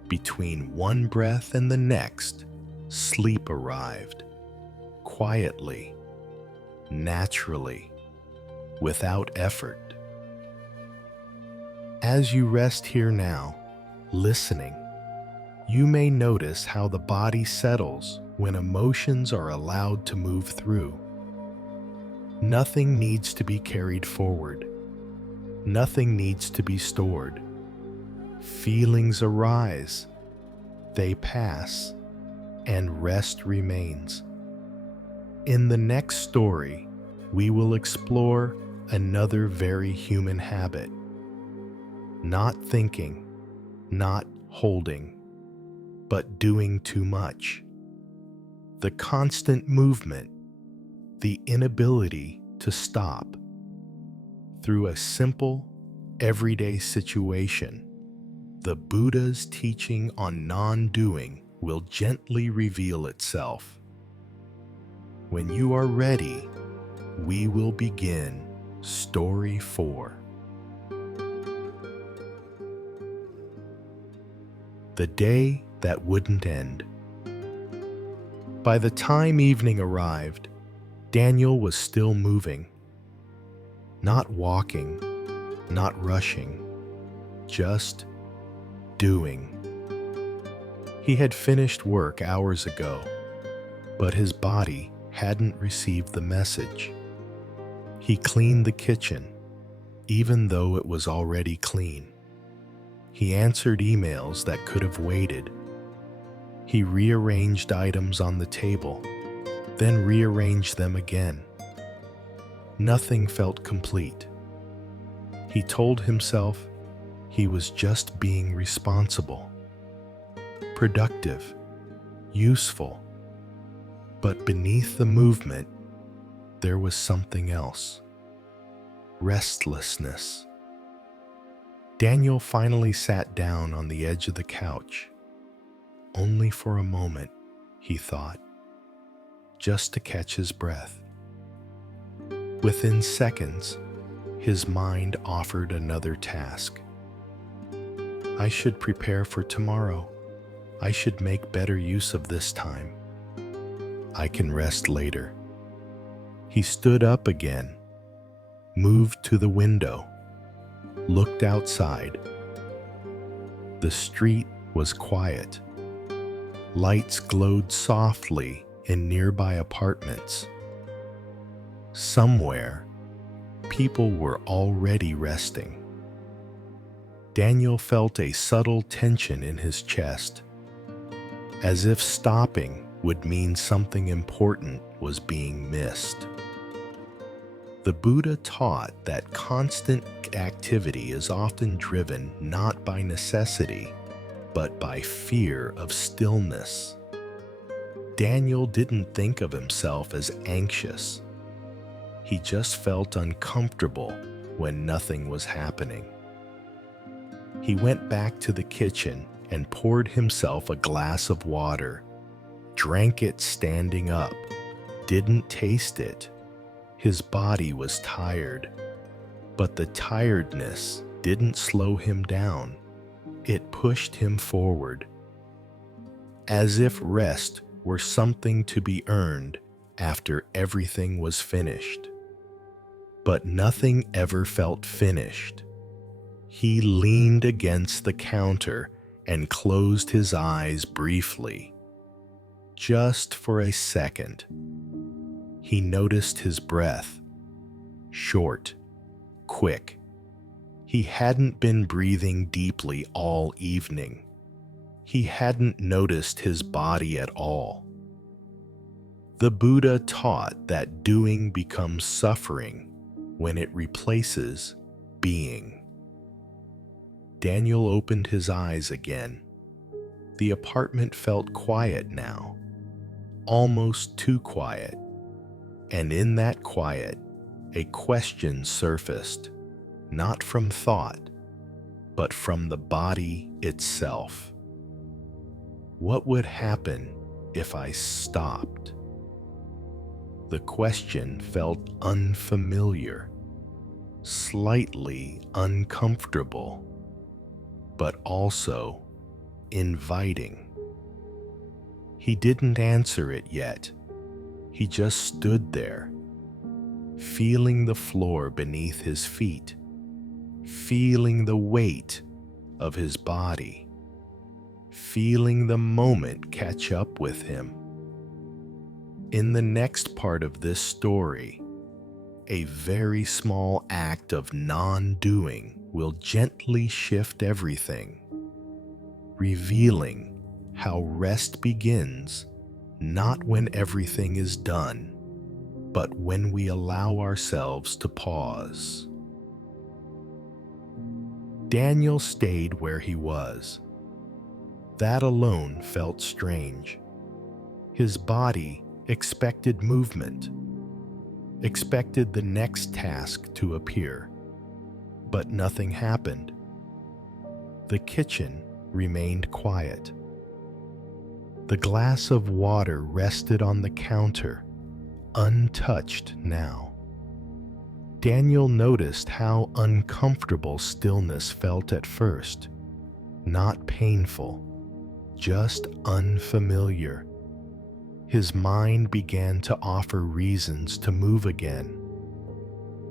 between one breath and the next, sleep arrived, quietly, naturally, without effort. As you rest here now, listening, you may notice how the body settles when emotions are allowed to move through. Nothing needs to be carried forward. Nothing needs to be stored. Feelings arise, they pass, and rest remains. In the next story, we will explore another very human habit. Not thinking, not holding, but doing too much. The constant movement, the inability to stop. Through a simple, everyday situation, the Buddha's teaching on non-doing will gently reveal itself. When you are ready, we will begin Story 4. The day that wouldn't end. By the time evening arrived, Daniel was still moving. Not walking, not rushing, just doing. He had finished work hours ago, but his body hadn't received the message. He cleaned the kitchen, even though it was already clean. He answered emails that could have waited. He rearranged items on the table, then rearranged them again. Nothing felt complete. He told himself he was just being responsible, productive, useful. But beneath the movement, there was something else. Restlessness. Daniel finally sat down on the edge of the couch. Only for a moment, he thought, just to catch his breath. Within seconds, his mind offered another task. I should prepare for tomorrow. I should make better use of this time. I can rest later. He stood up again, moved to the window, looked outside. The street was quiet. Lights glowed softly in nearby apartments. Somewhere, people were already resting. Daniel felt a subtle tension in his chest, as if stopping would mean something important was being missed. The Buddha taught that constant activity is often driven not by necessity, but by fear of stillness. Daniel didn't think of himself as anxious. He just felt uncomfortable when nothing was happening. He went back to the kitchen and poured himself a glass of water, drank it standing up, didn't taste it. His body was tired, but the tiredness didn't slow him down. It pushed him forward, as if rest were something to be earned after everything was finished. But nothing ever felt finished. He leaned against the counter and closed his eyes briefly. Just for a second. He noticed his breath. Short, quick. He hadn't been breathing deeply all evening. He hadn't noticed his body at all. The Buddha taught that doing becomes suffering when it replaces being. Daniel opened his eyes again. The apartment felt quiet now, almost too quiet. And in that quiet, a question surfaced, not from thought, but from the body itself. What would happen if I stopped? The question felt unfamiliar, slightly uncomfortable, but also inviting. He didn't answer it yet. He just stood there, feeling the floor beneath his feet, feeling the weight of his body, feeling the moment catch up with him. In the next part of this story, a very small act of non-doing will gently shift everything, revealing how rest begins not when everything is done, but when we allow ourselves to pause. Daniel stayed where he was. That alone felt strange. His body expected movement, expected the next task to appear, but nothing happened. The kitchen remained quiet. The glass of water rested on the counter, untouched now. Daniel noticed how uncomfortable stillness felt at first. Not painful, just unfamiliar. His mind began to offer reasons to move again.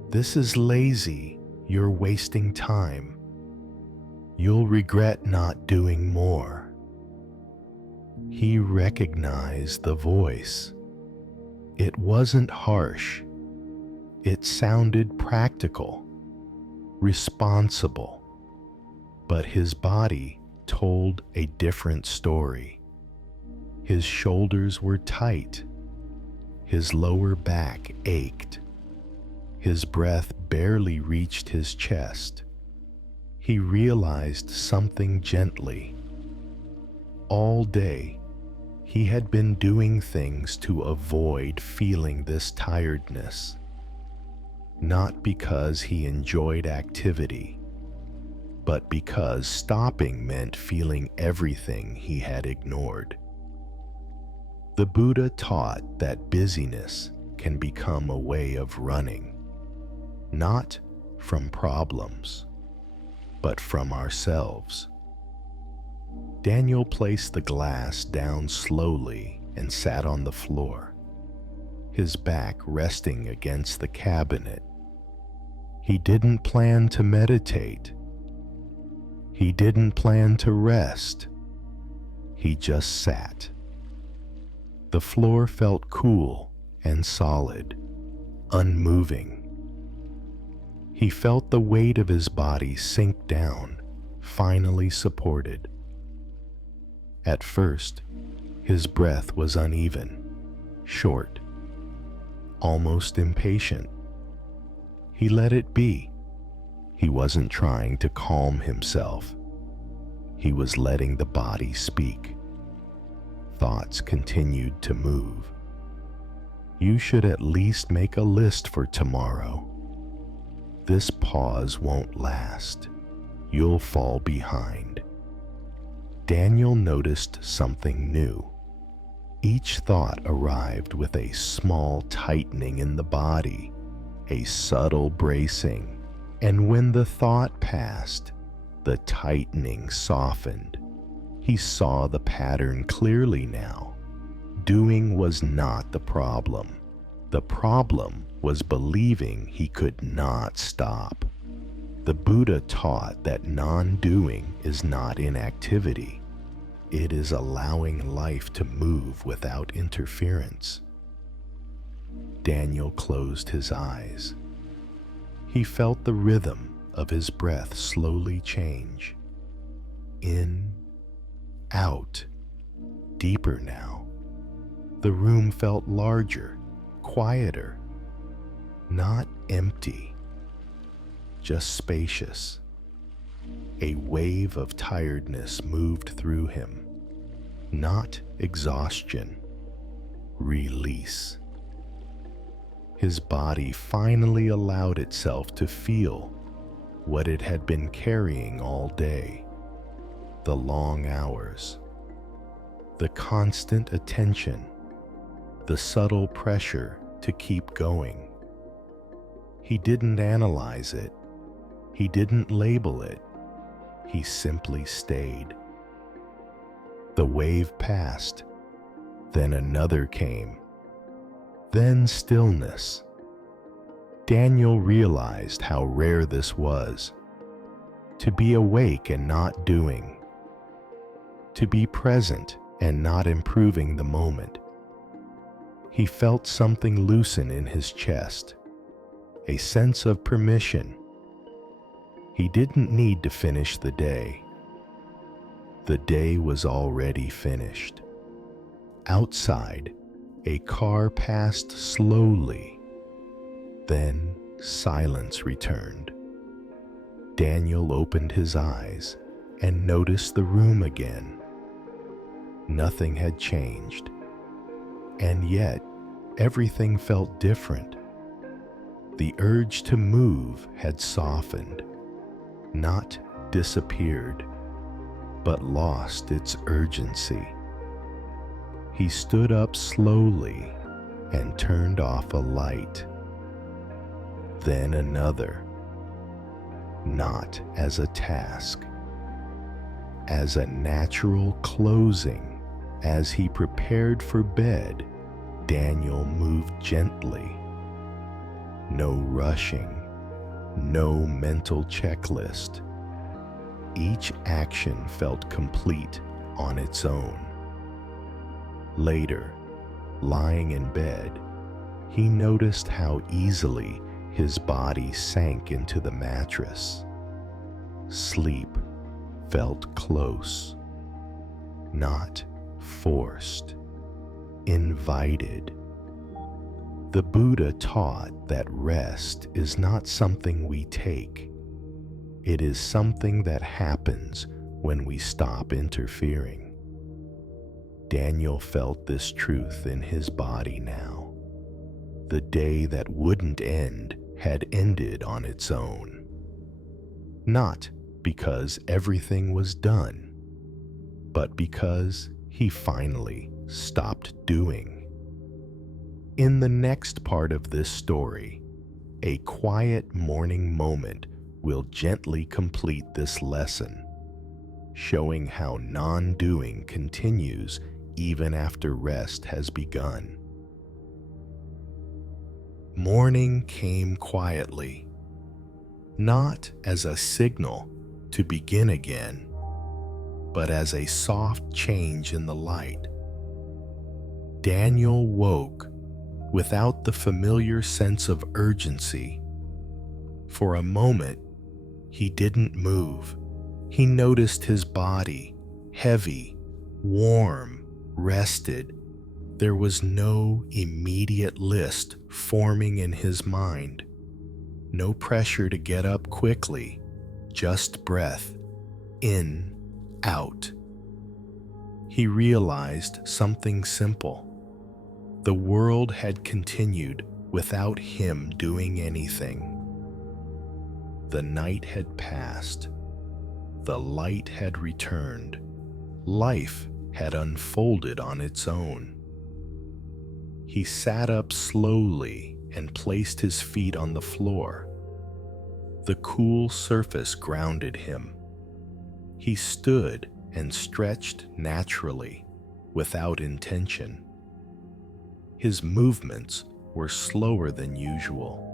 This is lazy, you're wasting time. You'll regret not doing more. He recognized the voice. It wasn't harsh. It sounded practical, responsible, but his body told a different story. His shoulders were tight. His lower back ached. His breath barely reached his chest. He realized something gently. All day, he had been doing things to avoid feeling this tiredness. Not because he enjoyed activity, but because stopping meant feeling everything he had ignored. The Buddha taught that busyness can become a way of running, not from problems, but from ourselves. Daniel placed the glass down slowly and sat on the floor, his back resting against the cabinet. He didn't plan to meditate. He didn't plan to rest. He just sat. The floor felt cool and solid, unmoving. He felt the weight of his body sink down, finally supported. At first, His breath was uneven, short, almost impatient. He let it be. He wasn't trying to calm himself. He was letting the body speak. Thoughts continued to move. You should at least make a list for tomorrow. This pause won't last. You'll fall behind. Daniel noticed something new. Each thought arrived with a small tightening in the body, a subtle bracing, and when the thought passed, the tightening softened. He saw the pattern clearly now. Doing was not the problem. The problem was believing he could not stop. The Buddha taught that non-doing is not inactivity. It is allowing life to move without interference. Daniel closed his eyes. He felt the rhythm of his breath slowly change. In, out, deeper now. The room felt larger, quieter, not empty, just spacious. A wave of tiredness moved through him, not exhaustion, release. His body finally allowed itself to feel what it had been carrying all day. The long hours, the constant attention, the subtle pressure to keep going. He didn't analyze it. He didn't label it. He simply stayed. The wave passed. Then another came. Then stillness. Daniel realized how rare this was. To be awake and not doing. To be present and not improving the moment. He felt something loosen in his chest, a sense of permission. He didn't need to finish the day. The day was already finished. Outside, a car passed slowly. Then silence returned. Daniel opened his eyes and noticed the room again. Nothing had changed. And yet, everything felt different. The urge to move had softened, not disappeared, but lost its urgency. He stood up slowly and turned off a light. Then another, not as a task, as a natural closing. As he prepared for bed, Daniel moved gently. No rushing, no mental checklist. Each action felt complete on its own. Later, lying in bed, he noticed how easily his body sank into the mattress. Sleep felt close, not forced, invited. The Buddha taught that rest is not something we take. It is something that happens when we stop interfering. Daniel felt this truth in his body now. The day that wouldn't end had ended on its own. Not because everything was done, but because he finally stopped doing. In the next part of this story, a quiet morning moment will gently complete this lesson, showing how non-doing continues even after rest has begun. Morning came quietly, not as a signal to begin again, but as a soft change in the light. Daniel woke without the familiar sense of urgency. For a moment, he didn't move. He noticed his body, heavy, warm, rested. There was no immediate list forming in his mind. No pressure to get up quickly, just breath, in, out. He realized something simple. The world had continued without him doing anything. The night had passed. The light had returned. Life had unfolded on its own. He sat up slowly and placed his feet on the floor. The cool surface grounded him. He stood and stretched naturally, without intention. His movements were slower than usual.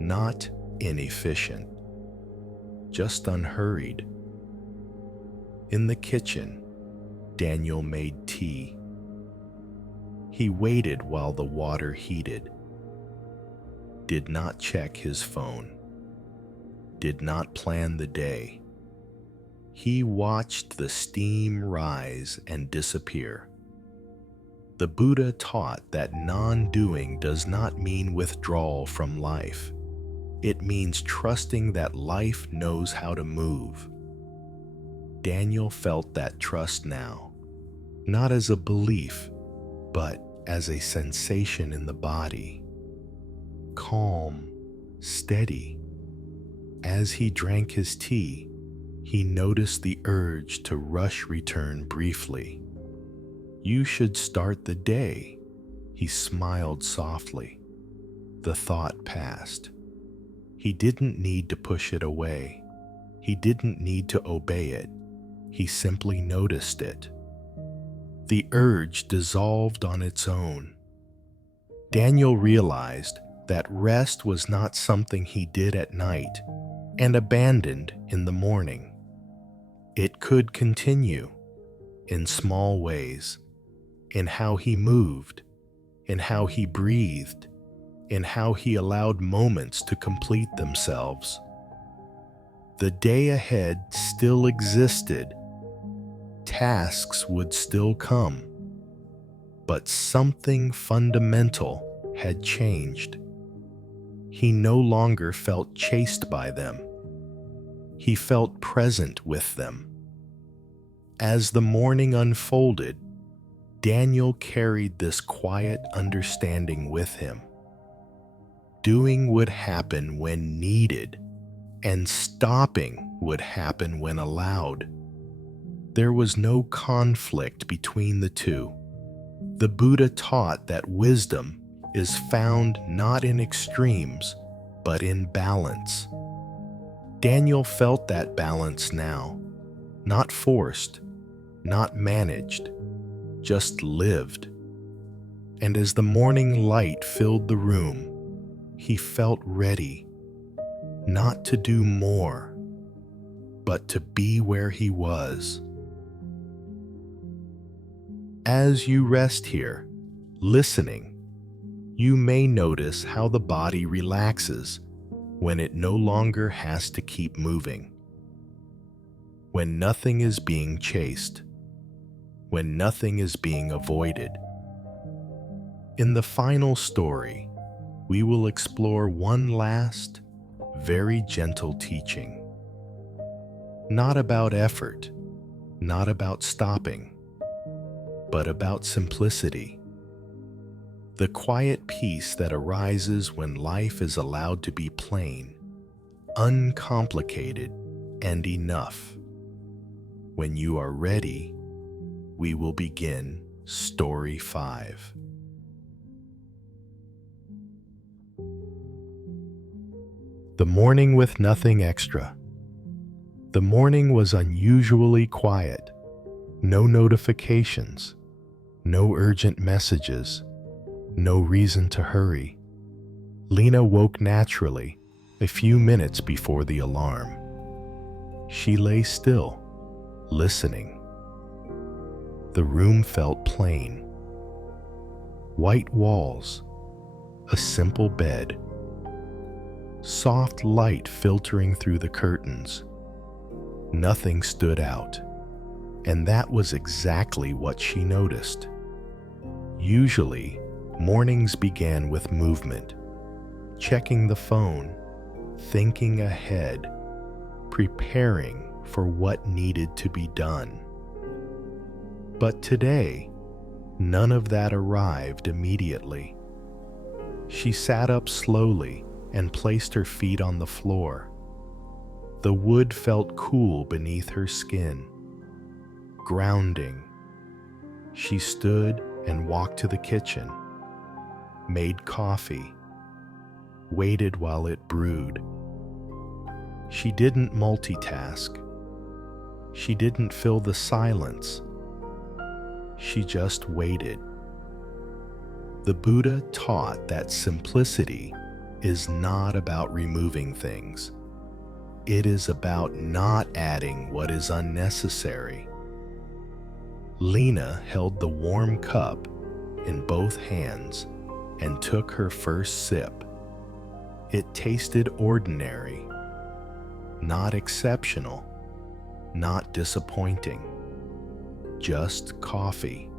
Not inefficient, just unhurried. In the kitchen, Daniel made tea. He waited while the water heated. Did not check his phone. Did not plan the day. He watched the steam rise and disappear. The Buddha taught that non-doing does not mean withdrawal from life. It means trusting that life knows how to move. Daniel felt that trust now, not as a belief, but as a sensation in the body. Calm, steady. As he drank his tea, he noticed the urge to rush return briefly. You should start the day. He smiled softly. The thought passed. He didn't need to push it away. He didn't need to obey it. He simply noticed it. The urge dissolved on its own. Daniel realized that rest was not something he did at night and abandoned in the morning. It could continue in small ways, in how he moved, in how he breathed, in how he allowed moments to complete themselves. The day ahead still existed. Tasks would still come, but something fundamental had changed. He no longer felt chased by them. He felt present with them. As the morning unfolded, Daniel carried this quiet understanding with him. Doing would happen when needed, and stopping would happen when allowed. There was no conflict between the two. The Buddha taught that wisdom is found not in extremes, but in balance. Daniel felt that balance now, not forced, not managed, just lived. And as the morning light filled the room, he felt ready, not to do more, but to be where he was. As you rest here, listening, you may notice how the body relaxes when it no longer has to keep moving. When nothing is being chased, when nothing is being avoided. In the final story, we will explore one last, very gentle teaching. Not about effort, not about stopping, but about simplicity. The quiet peace that arises when life is allowed to be plain, uncomplicated, and enough. When you are ready, we will begin Story 5. The morning with nothing extra. The morning was unusually quiet. No notifications, no urgent messages, no reason to hurry. Lena woke naturally, a few minutes before the alarm. She lay still, listening. The room felt plain. White walls, a simple bed, soft light filtering through the curtains. Nothing stood out. And that was exactly what she noticed. Usually, mornings began with movement, checking the phone, thinking ahead, preparing for what needed to be done. But today, none of that arrived immediately. She sat up slowly and placed her feet on the floor. The wood felt cool beneath her skin, grounding. She stood and walked to the kitchen, made coffee, waited while it brewed. She didn't multitask. She didn't fill the silence. She just waited. The Buddha taught that simplicity is not about removing things. It is about not adding what is unnecessary. Lena held the warm cup in both hands and took her first sip. It tasted ordinary, not exceptional, not disappointing, just coffee.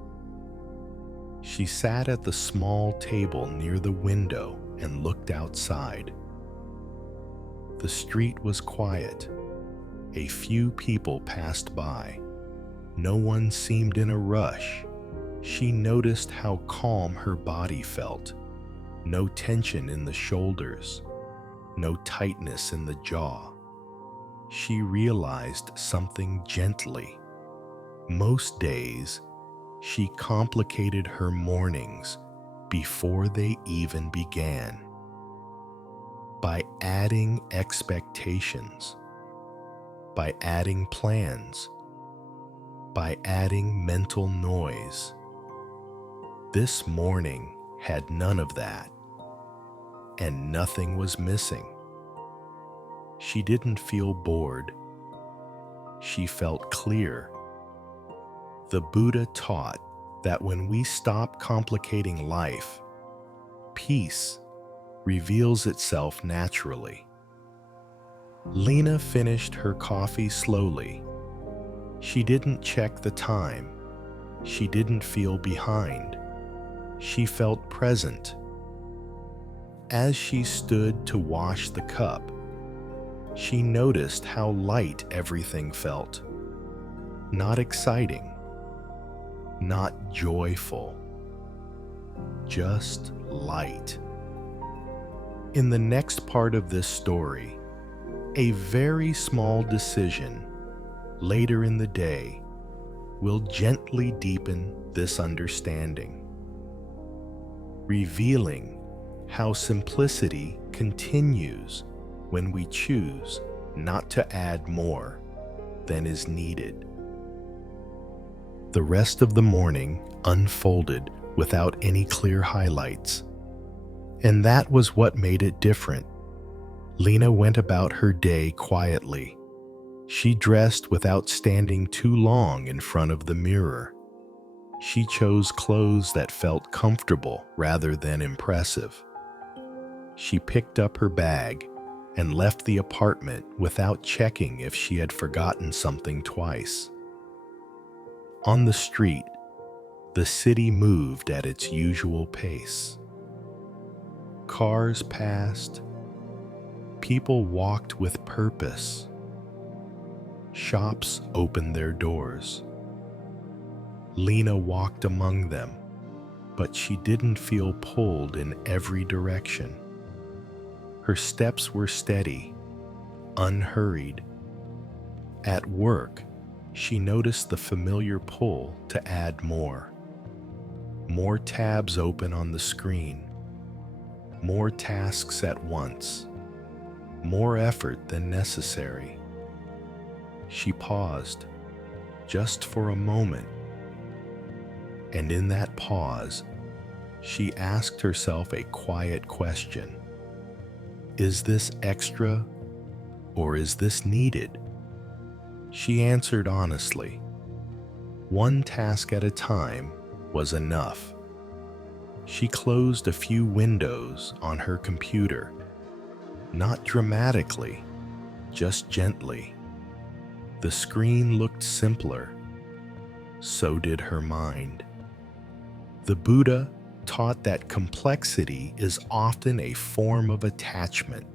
She sat at the small table near the window and looked outside. The street was quiet. A few people passed by. No one seemed in a rush. She noticed how calm her body felt. No tension in the shoulders, no tightness in the jaw. She realized something gently. Most days, she complicated her mornings before they even began. By adding expectations, by adding plans, by adding mental noise. This morning had none of that, and nothing was missing. She didn't feel bored. She felt clear. The Buddha taught that when we stop complicating life, peace reveals itself naturally. Lena finished her coffee slowly. She didn't check the time. She didn't feel behind. She felt present. As she stood to wash the cup, she noticed how light everything felt. Not exciting, not joyful, just light. In the next part of this story, a very small decision later in the day will gently deepen this understanding, revealing how simplicity continues when we choose not to add more than is needed. The rest of the morning unfolded without any clear highlights, and that was what made it different. Lena went about her day quietly. She dressed without standing too long in front of the mirror. She chose clothes that felt comfortable rather than impressive. She picked up her bag and left the apartment without checking if she had forgotten something twice. On the street, the city moved at its usual pace. Cars passed. People walked with purpose. Shops opened their doors. Lena walked among them, but she didn't feel pulled in every direction. Her steps were steady, unhurried. At work, she noticed the familiar pull to add more. More tabs open on the screen. More tasks at once. More effort than necessary. She paused, just for a moment. And in that pause, she asked herself a quiet question. Is this extra, or is this needed? She answered honestly. One task at a time was enough. She closed a few windows on her computer, not dramatically, just gently. The screen looked simpler, so did her mind. The Buddha taught that complexity is often a form of attachment,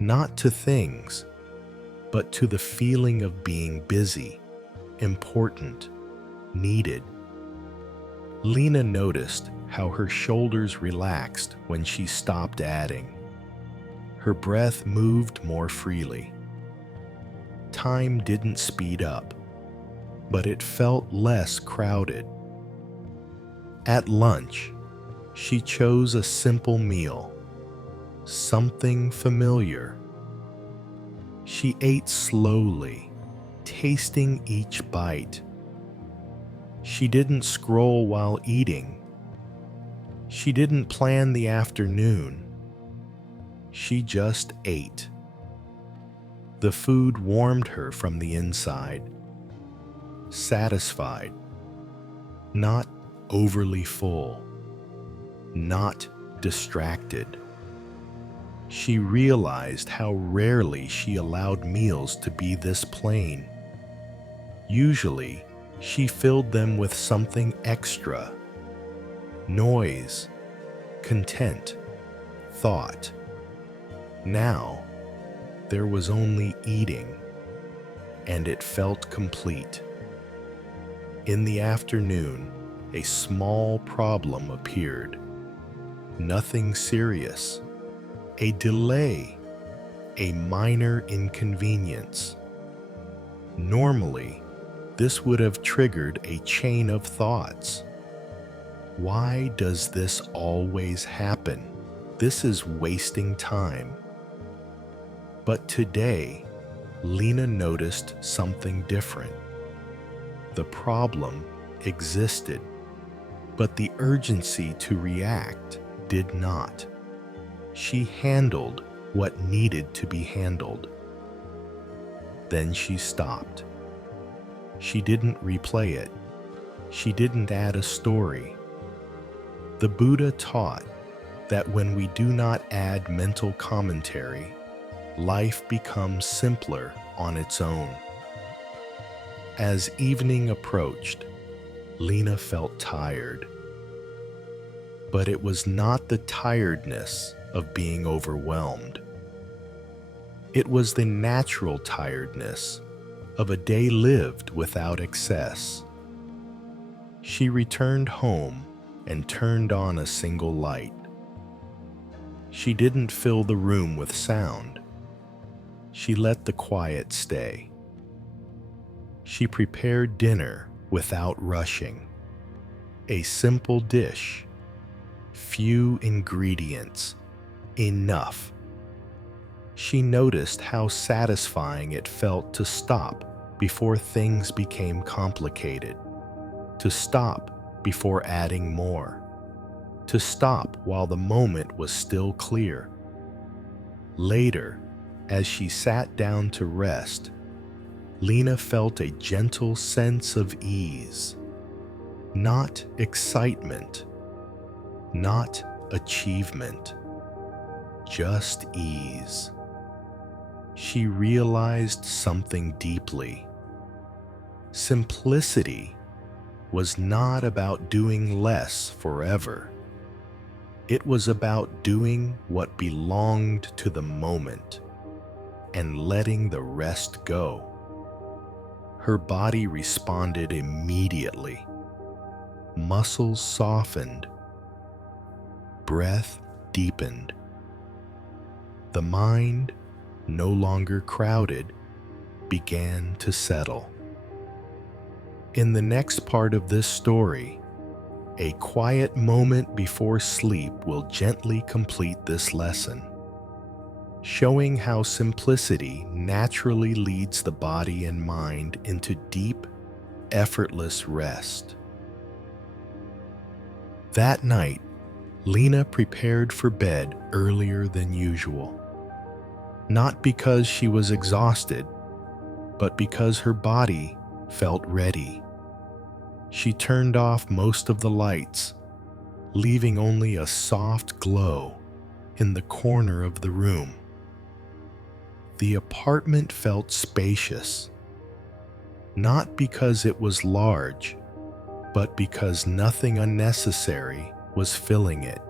not to things, but to the feeling of being busy, important, needed. Lena noticed how her shoulders relaxed when she stopped adding. Her breath moved more freely. Time didn't speed up, but it felt less crowded. At lunch, she chose a simple meal, something familiar. She ate slowly, tasting each bite. She didn't scroll while eating. She didn't plan the afternoon. She just ate. The food warmed her from the inside, satisfied, not overly full, not distracted. She realized how rarely she allowed meals to be this plain. Usually, she filled them with something extra: noise, content, thought. Now, there was only eating, and it felt complete. In the afternoon, a small problem appeared. Nothing serious. A delay, a minor inconvenience. Normally, this would have triggered a chain of thoughts. Why does this always happen? This is wasting time. But today, Lena noticed something different. The problem existed, but the urgency to react did not. She handled what needed to be handled. Then she stopped. She didn't replay it. She didn't add a story. The Buddha taught that when we do not add mental commentary, life becomes simpler on its own. As evening approached, Lena felt tired. But it was not the tiredness of being overwhelmed. It was the natural tiredness of a day lived without excess. She returned home and turned on a single light. She didn't fill the room with sound. She let the quiet stay. She prepared dinner without rushing. A simple dish, few ingredients, enough. She noticed how satisfying it felt to stop before things became complicated, to stop before adding more, to stop while the moment was still clear. Later, as she sat down to rest, Lena felt a gentle sense of ease, not excitement, not achievement, just ease. She realized something deeply. Simplicity was not about doing less forever. It was about doing what belonged to the moment and letting the rest go. Her body responded immediately. Muscles softened. Breath deepened. The mind, no longer crowded, began to settle. In the next part of this story, a quiet moment before sleep will gently complete this lesson, showing how simplicity naturally leads the body and mind into deep, effortless rest. That night, Lena prepared for bed earlier than usual. Not because she was exhausted, but because her body felt ready. She turned off most of the lights, leaving only a soft glow in the corner of the room. The apartment felt spacious. not because it was large, but because nothing unnecessary was filling it.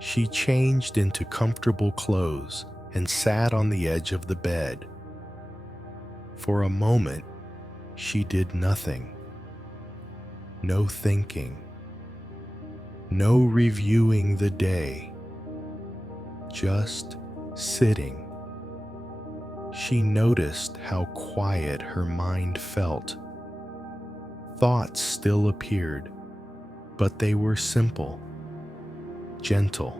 She changed into comfortable clothes and sat on the edge of the bed. For a moment, she did nothing. No thinking. No reviewing the day. Just sitting. She noticed how quiet her mind felt. Thoughts still appeared, but they were simple, gentle.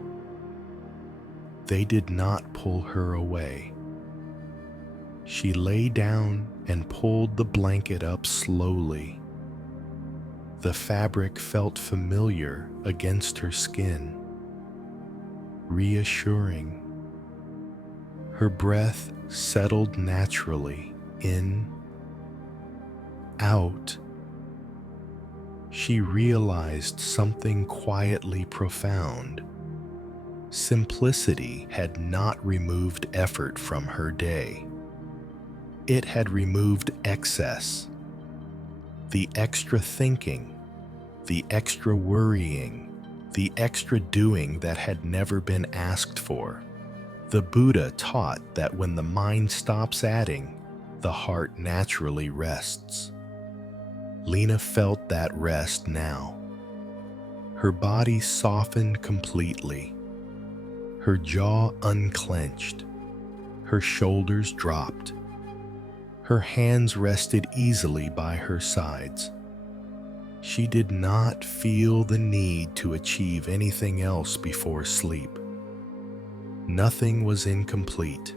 They did not pull her away. She lay down and pulled the blanket up slowly. The fabric felt familiar against her skin, reassuring. Her breath settled naturally in, out. She realized something quietly profound. Simplicity had not removed effort from her day. It had removed excess, the extra thinking, the extra worrying, the extra doing that had never been asked for. The Buddha taught that when the mind stops adding, the heart naturally rests. Lena felt that rest now. Her body softened completely. Her jaw unclenched. Her shoulders dropped. Her hands rested easily by her sides. She did not feel the need to achieve anything else before sleep. Nothing was incomplete.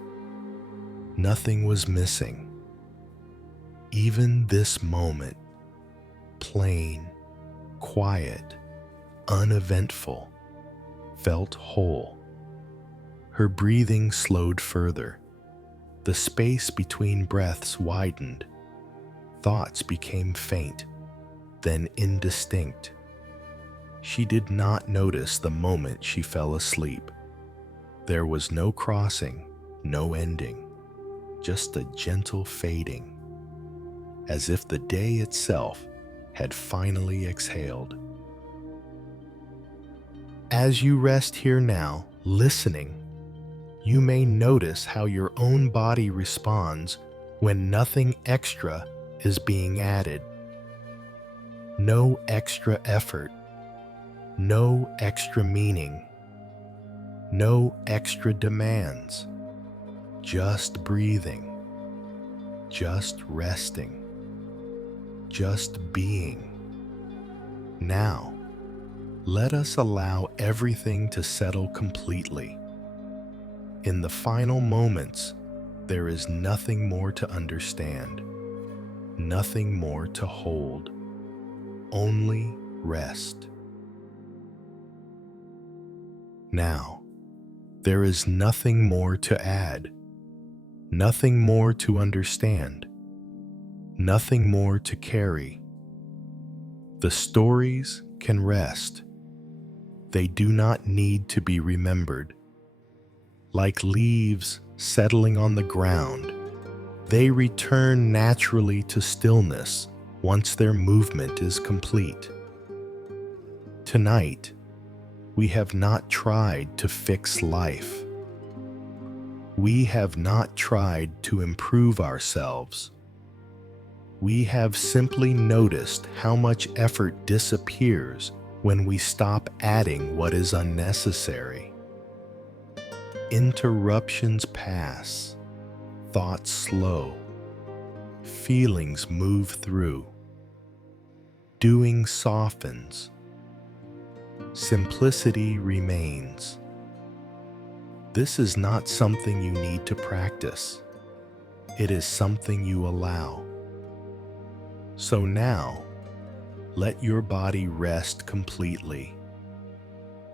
Nothing was missing. Even this moment, plain, quiet, uneventful, felt whole. Her breathing slowed further. The space between breaths widened. Thoughts became faint, then indistinct. She did not notice the moment she fell asleep. There was no crossing, no ending, just a gentle fading, as if the day itself had finally exhaled. As you rest here now, listening, you may notice how your own body responds when nothing extra is being added. No extra effort, no extra meaning, no extra demands, just breathing, just resting, just being. Now, let us allow everything to settle completely. In the final moments, there is nothing more to understand, nothing more to hold, only rest. Now, there is nothing more to add, nothing more to understand, nothing more to carry. The stories can rest. They do not need to be remembered. Like leaves settling on the ground, they return naturally to stillness once their movement is complete. Tonight, we have not tried to fix life. We have not tried to improve ourselves. We have simply noticed how much effort disappears when we stop adding what is unnecessary. Interruptions pass, thoughts slow, feelings move through, doing softens, simplicity remains. This is not something you need to practice. It is something you allow. So now, let your body rest completely.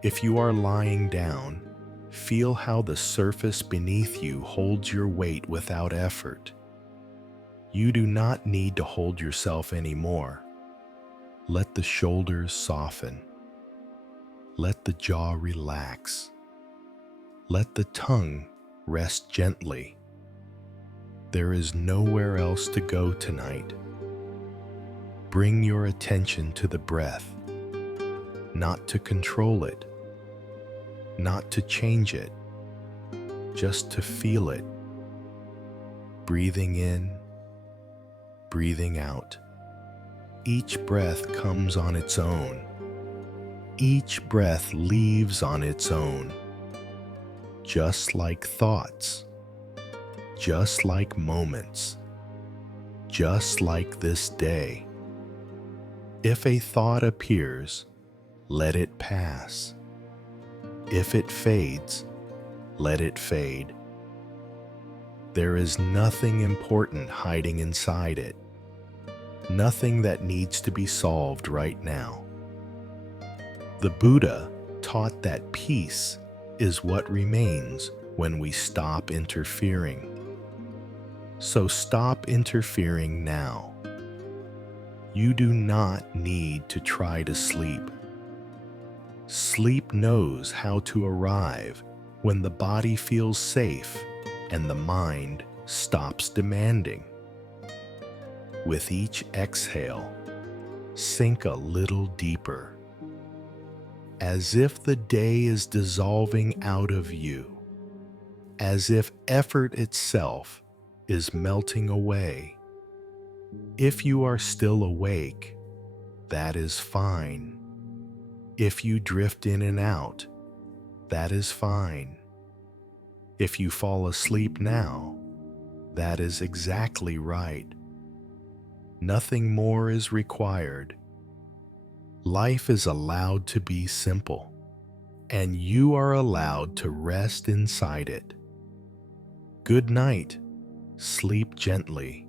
If you are lying down, feel how the surface beneath you holds your weight without effort. You do not need to hold yourself anymore. Let the shoulders soften. Let the jaw relax. Let the tongue rest gently. There is nowhere else to go tonight. Bring your attention to the breath, not to control it, not to change it, just to feel it. Breathing in, breathing out. Each breath comes on its own. Each breath leaves on its own. Just like thoughts, just like moments, just like this day. If a thought appears, let it pass. If it fades, let it fade. There is nothing important hiding inside it, nothing that needs to be solved right now. The Buddha taught that peace is what remains when we stop interfering. So stop interfering now. You do not need to try to sleep. Sleep knows how to arrive when the body feels safe and the mind stops demanding. With each exhale, sink a little deeper, as if the day is dissolving out of you, as if effort itself is melting away. If you are still awake, that is fine. If you drift in and out, that is fine. If you fall asleep now, that is exactly right. Nothing more is required. Life is allowed to be simple, and you are allowed to rest inside it. Good night. Sleep gently.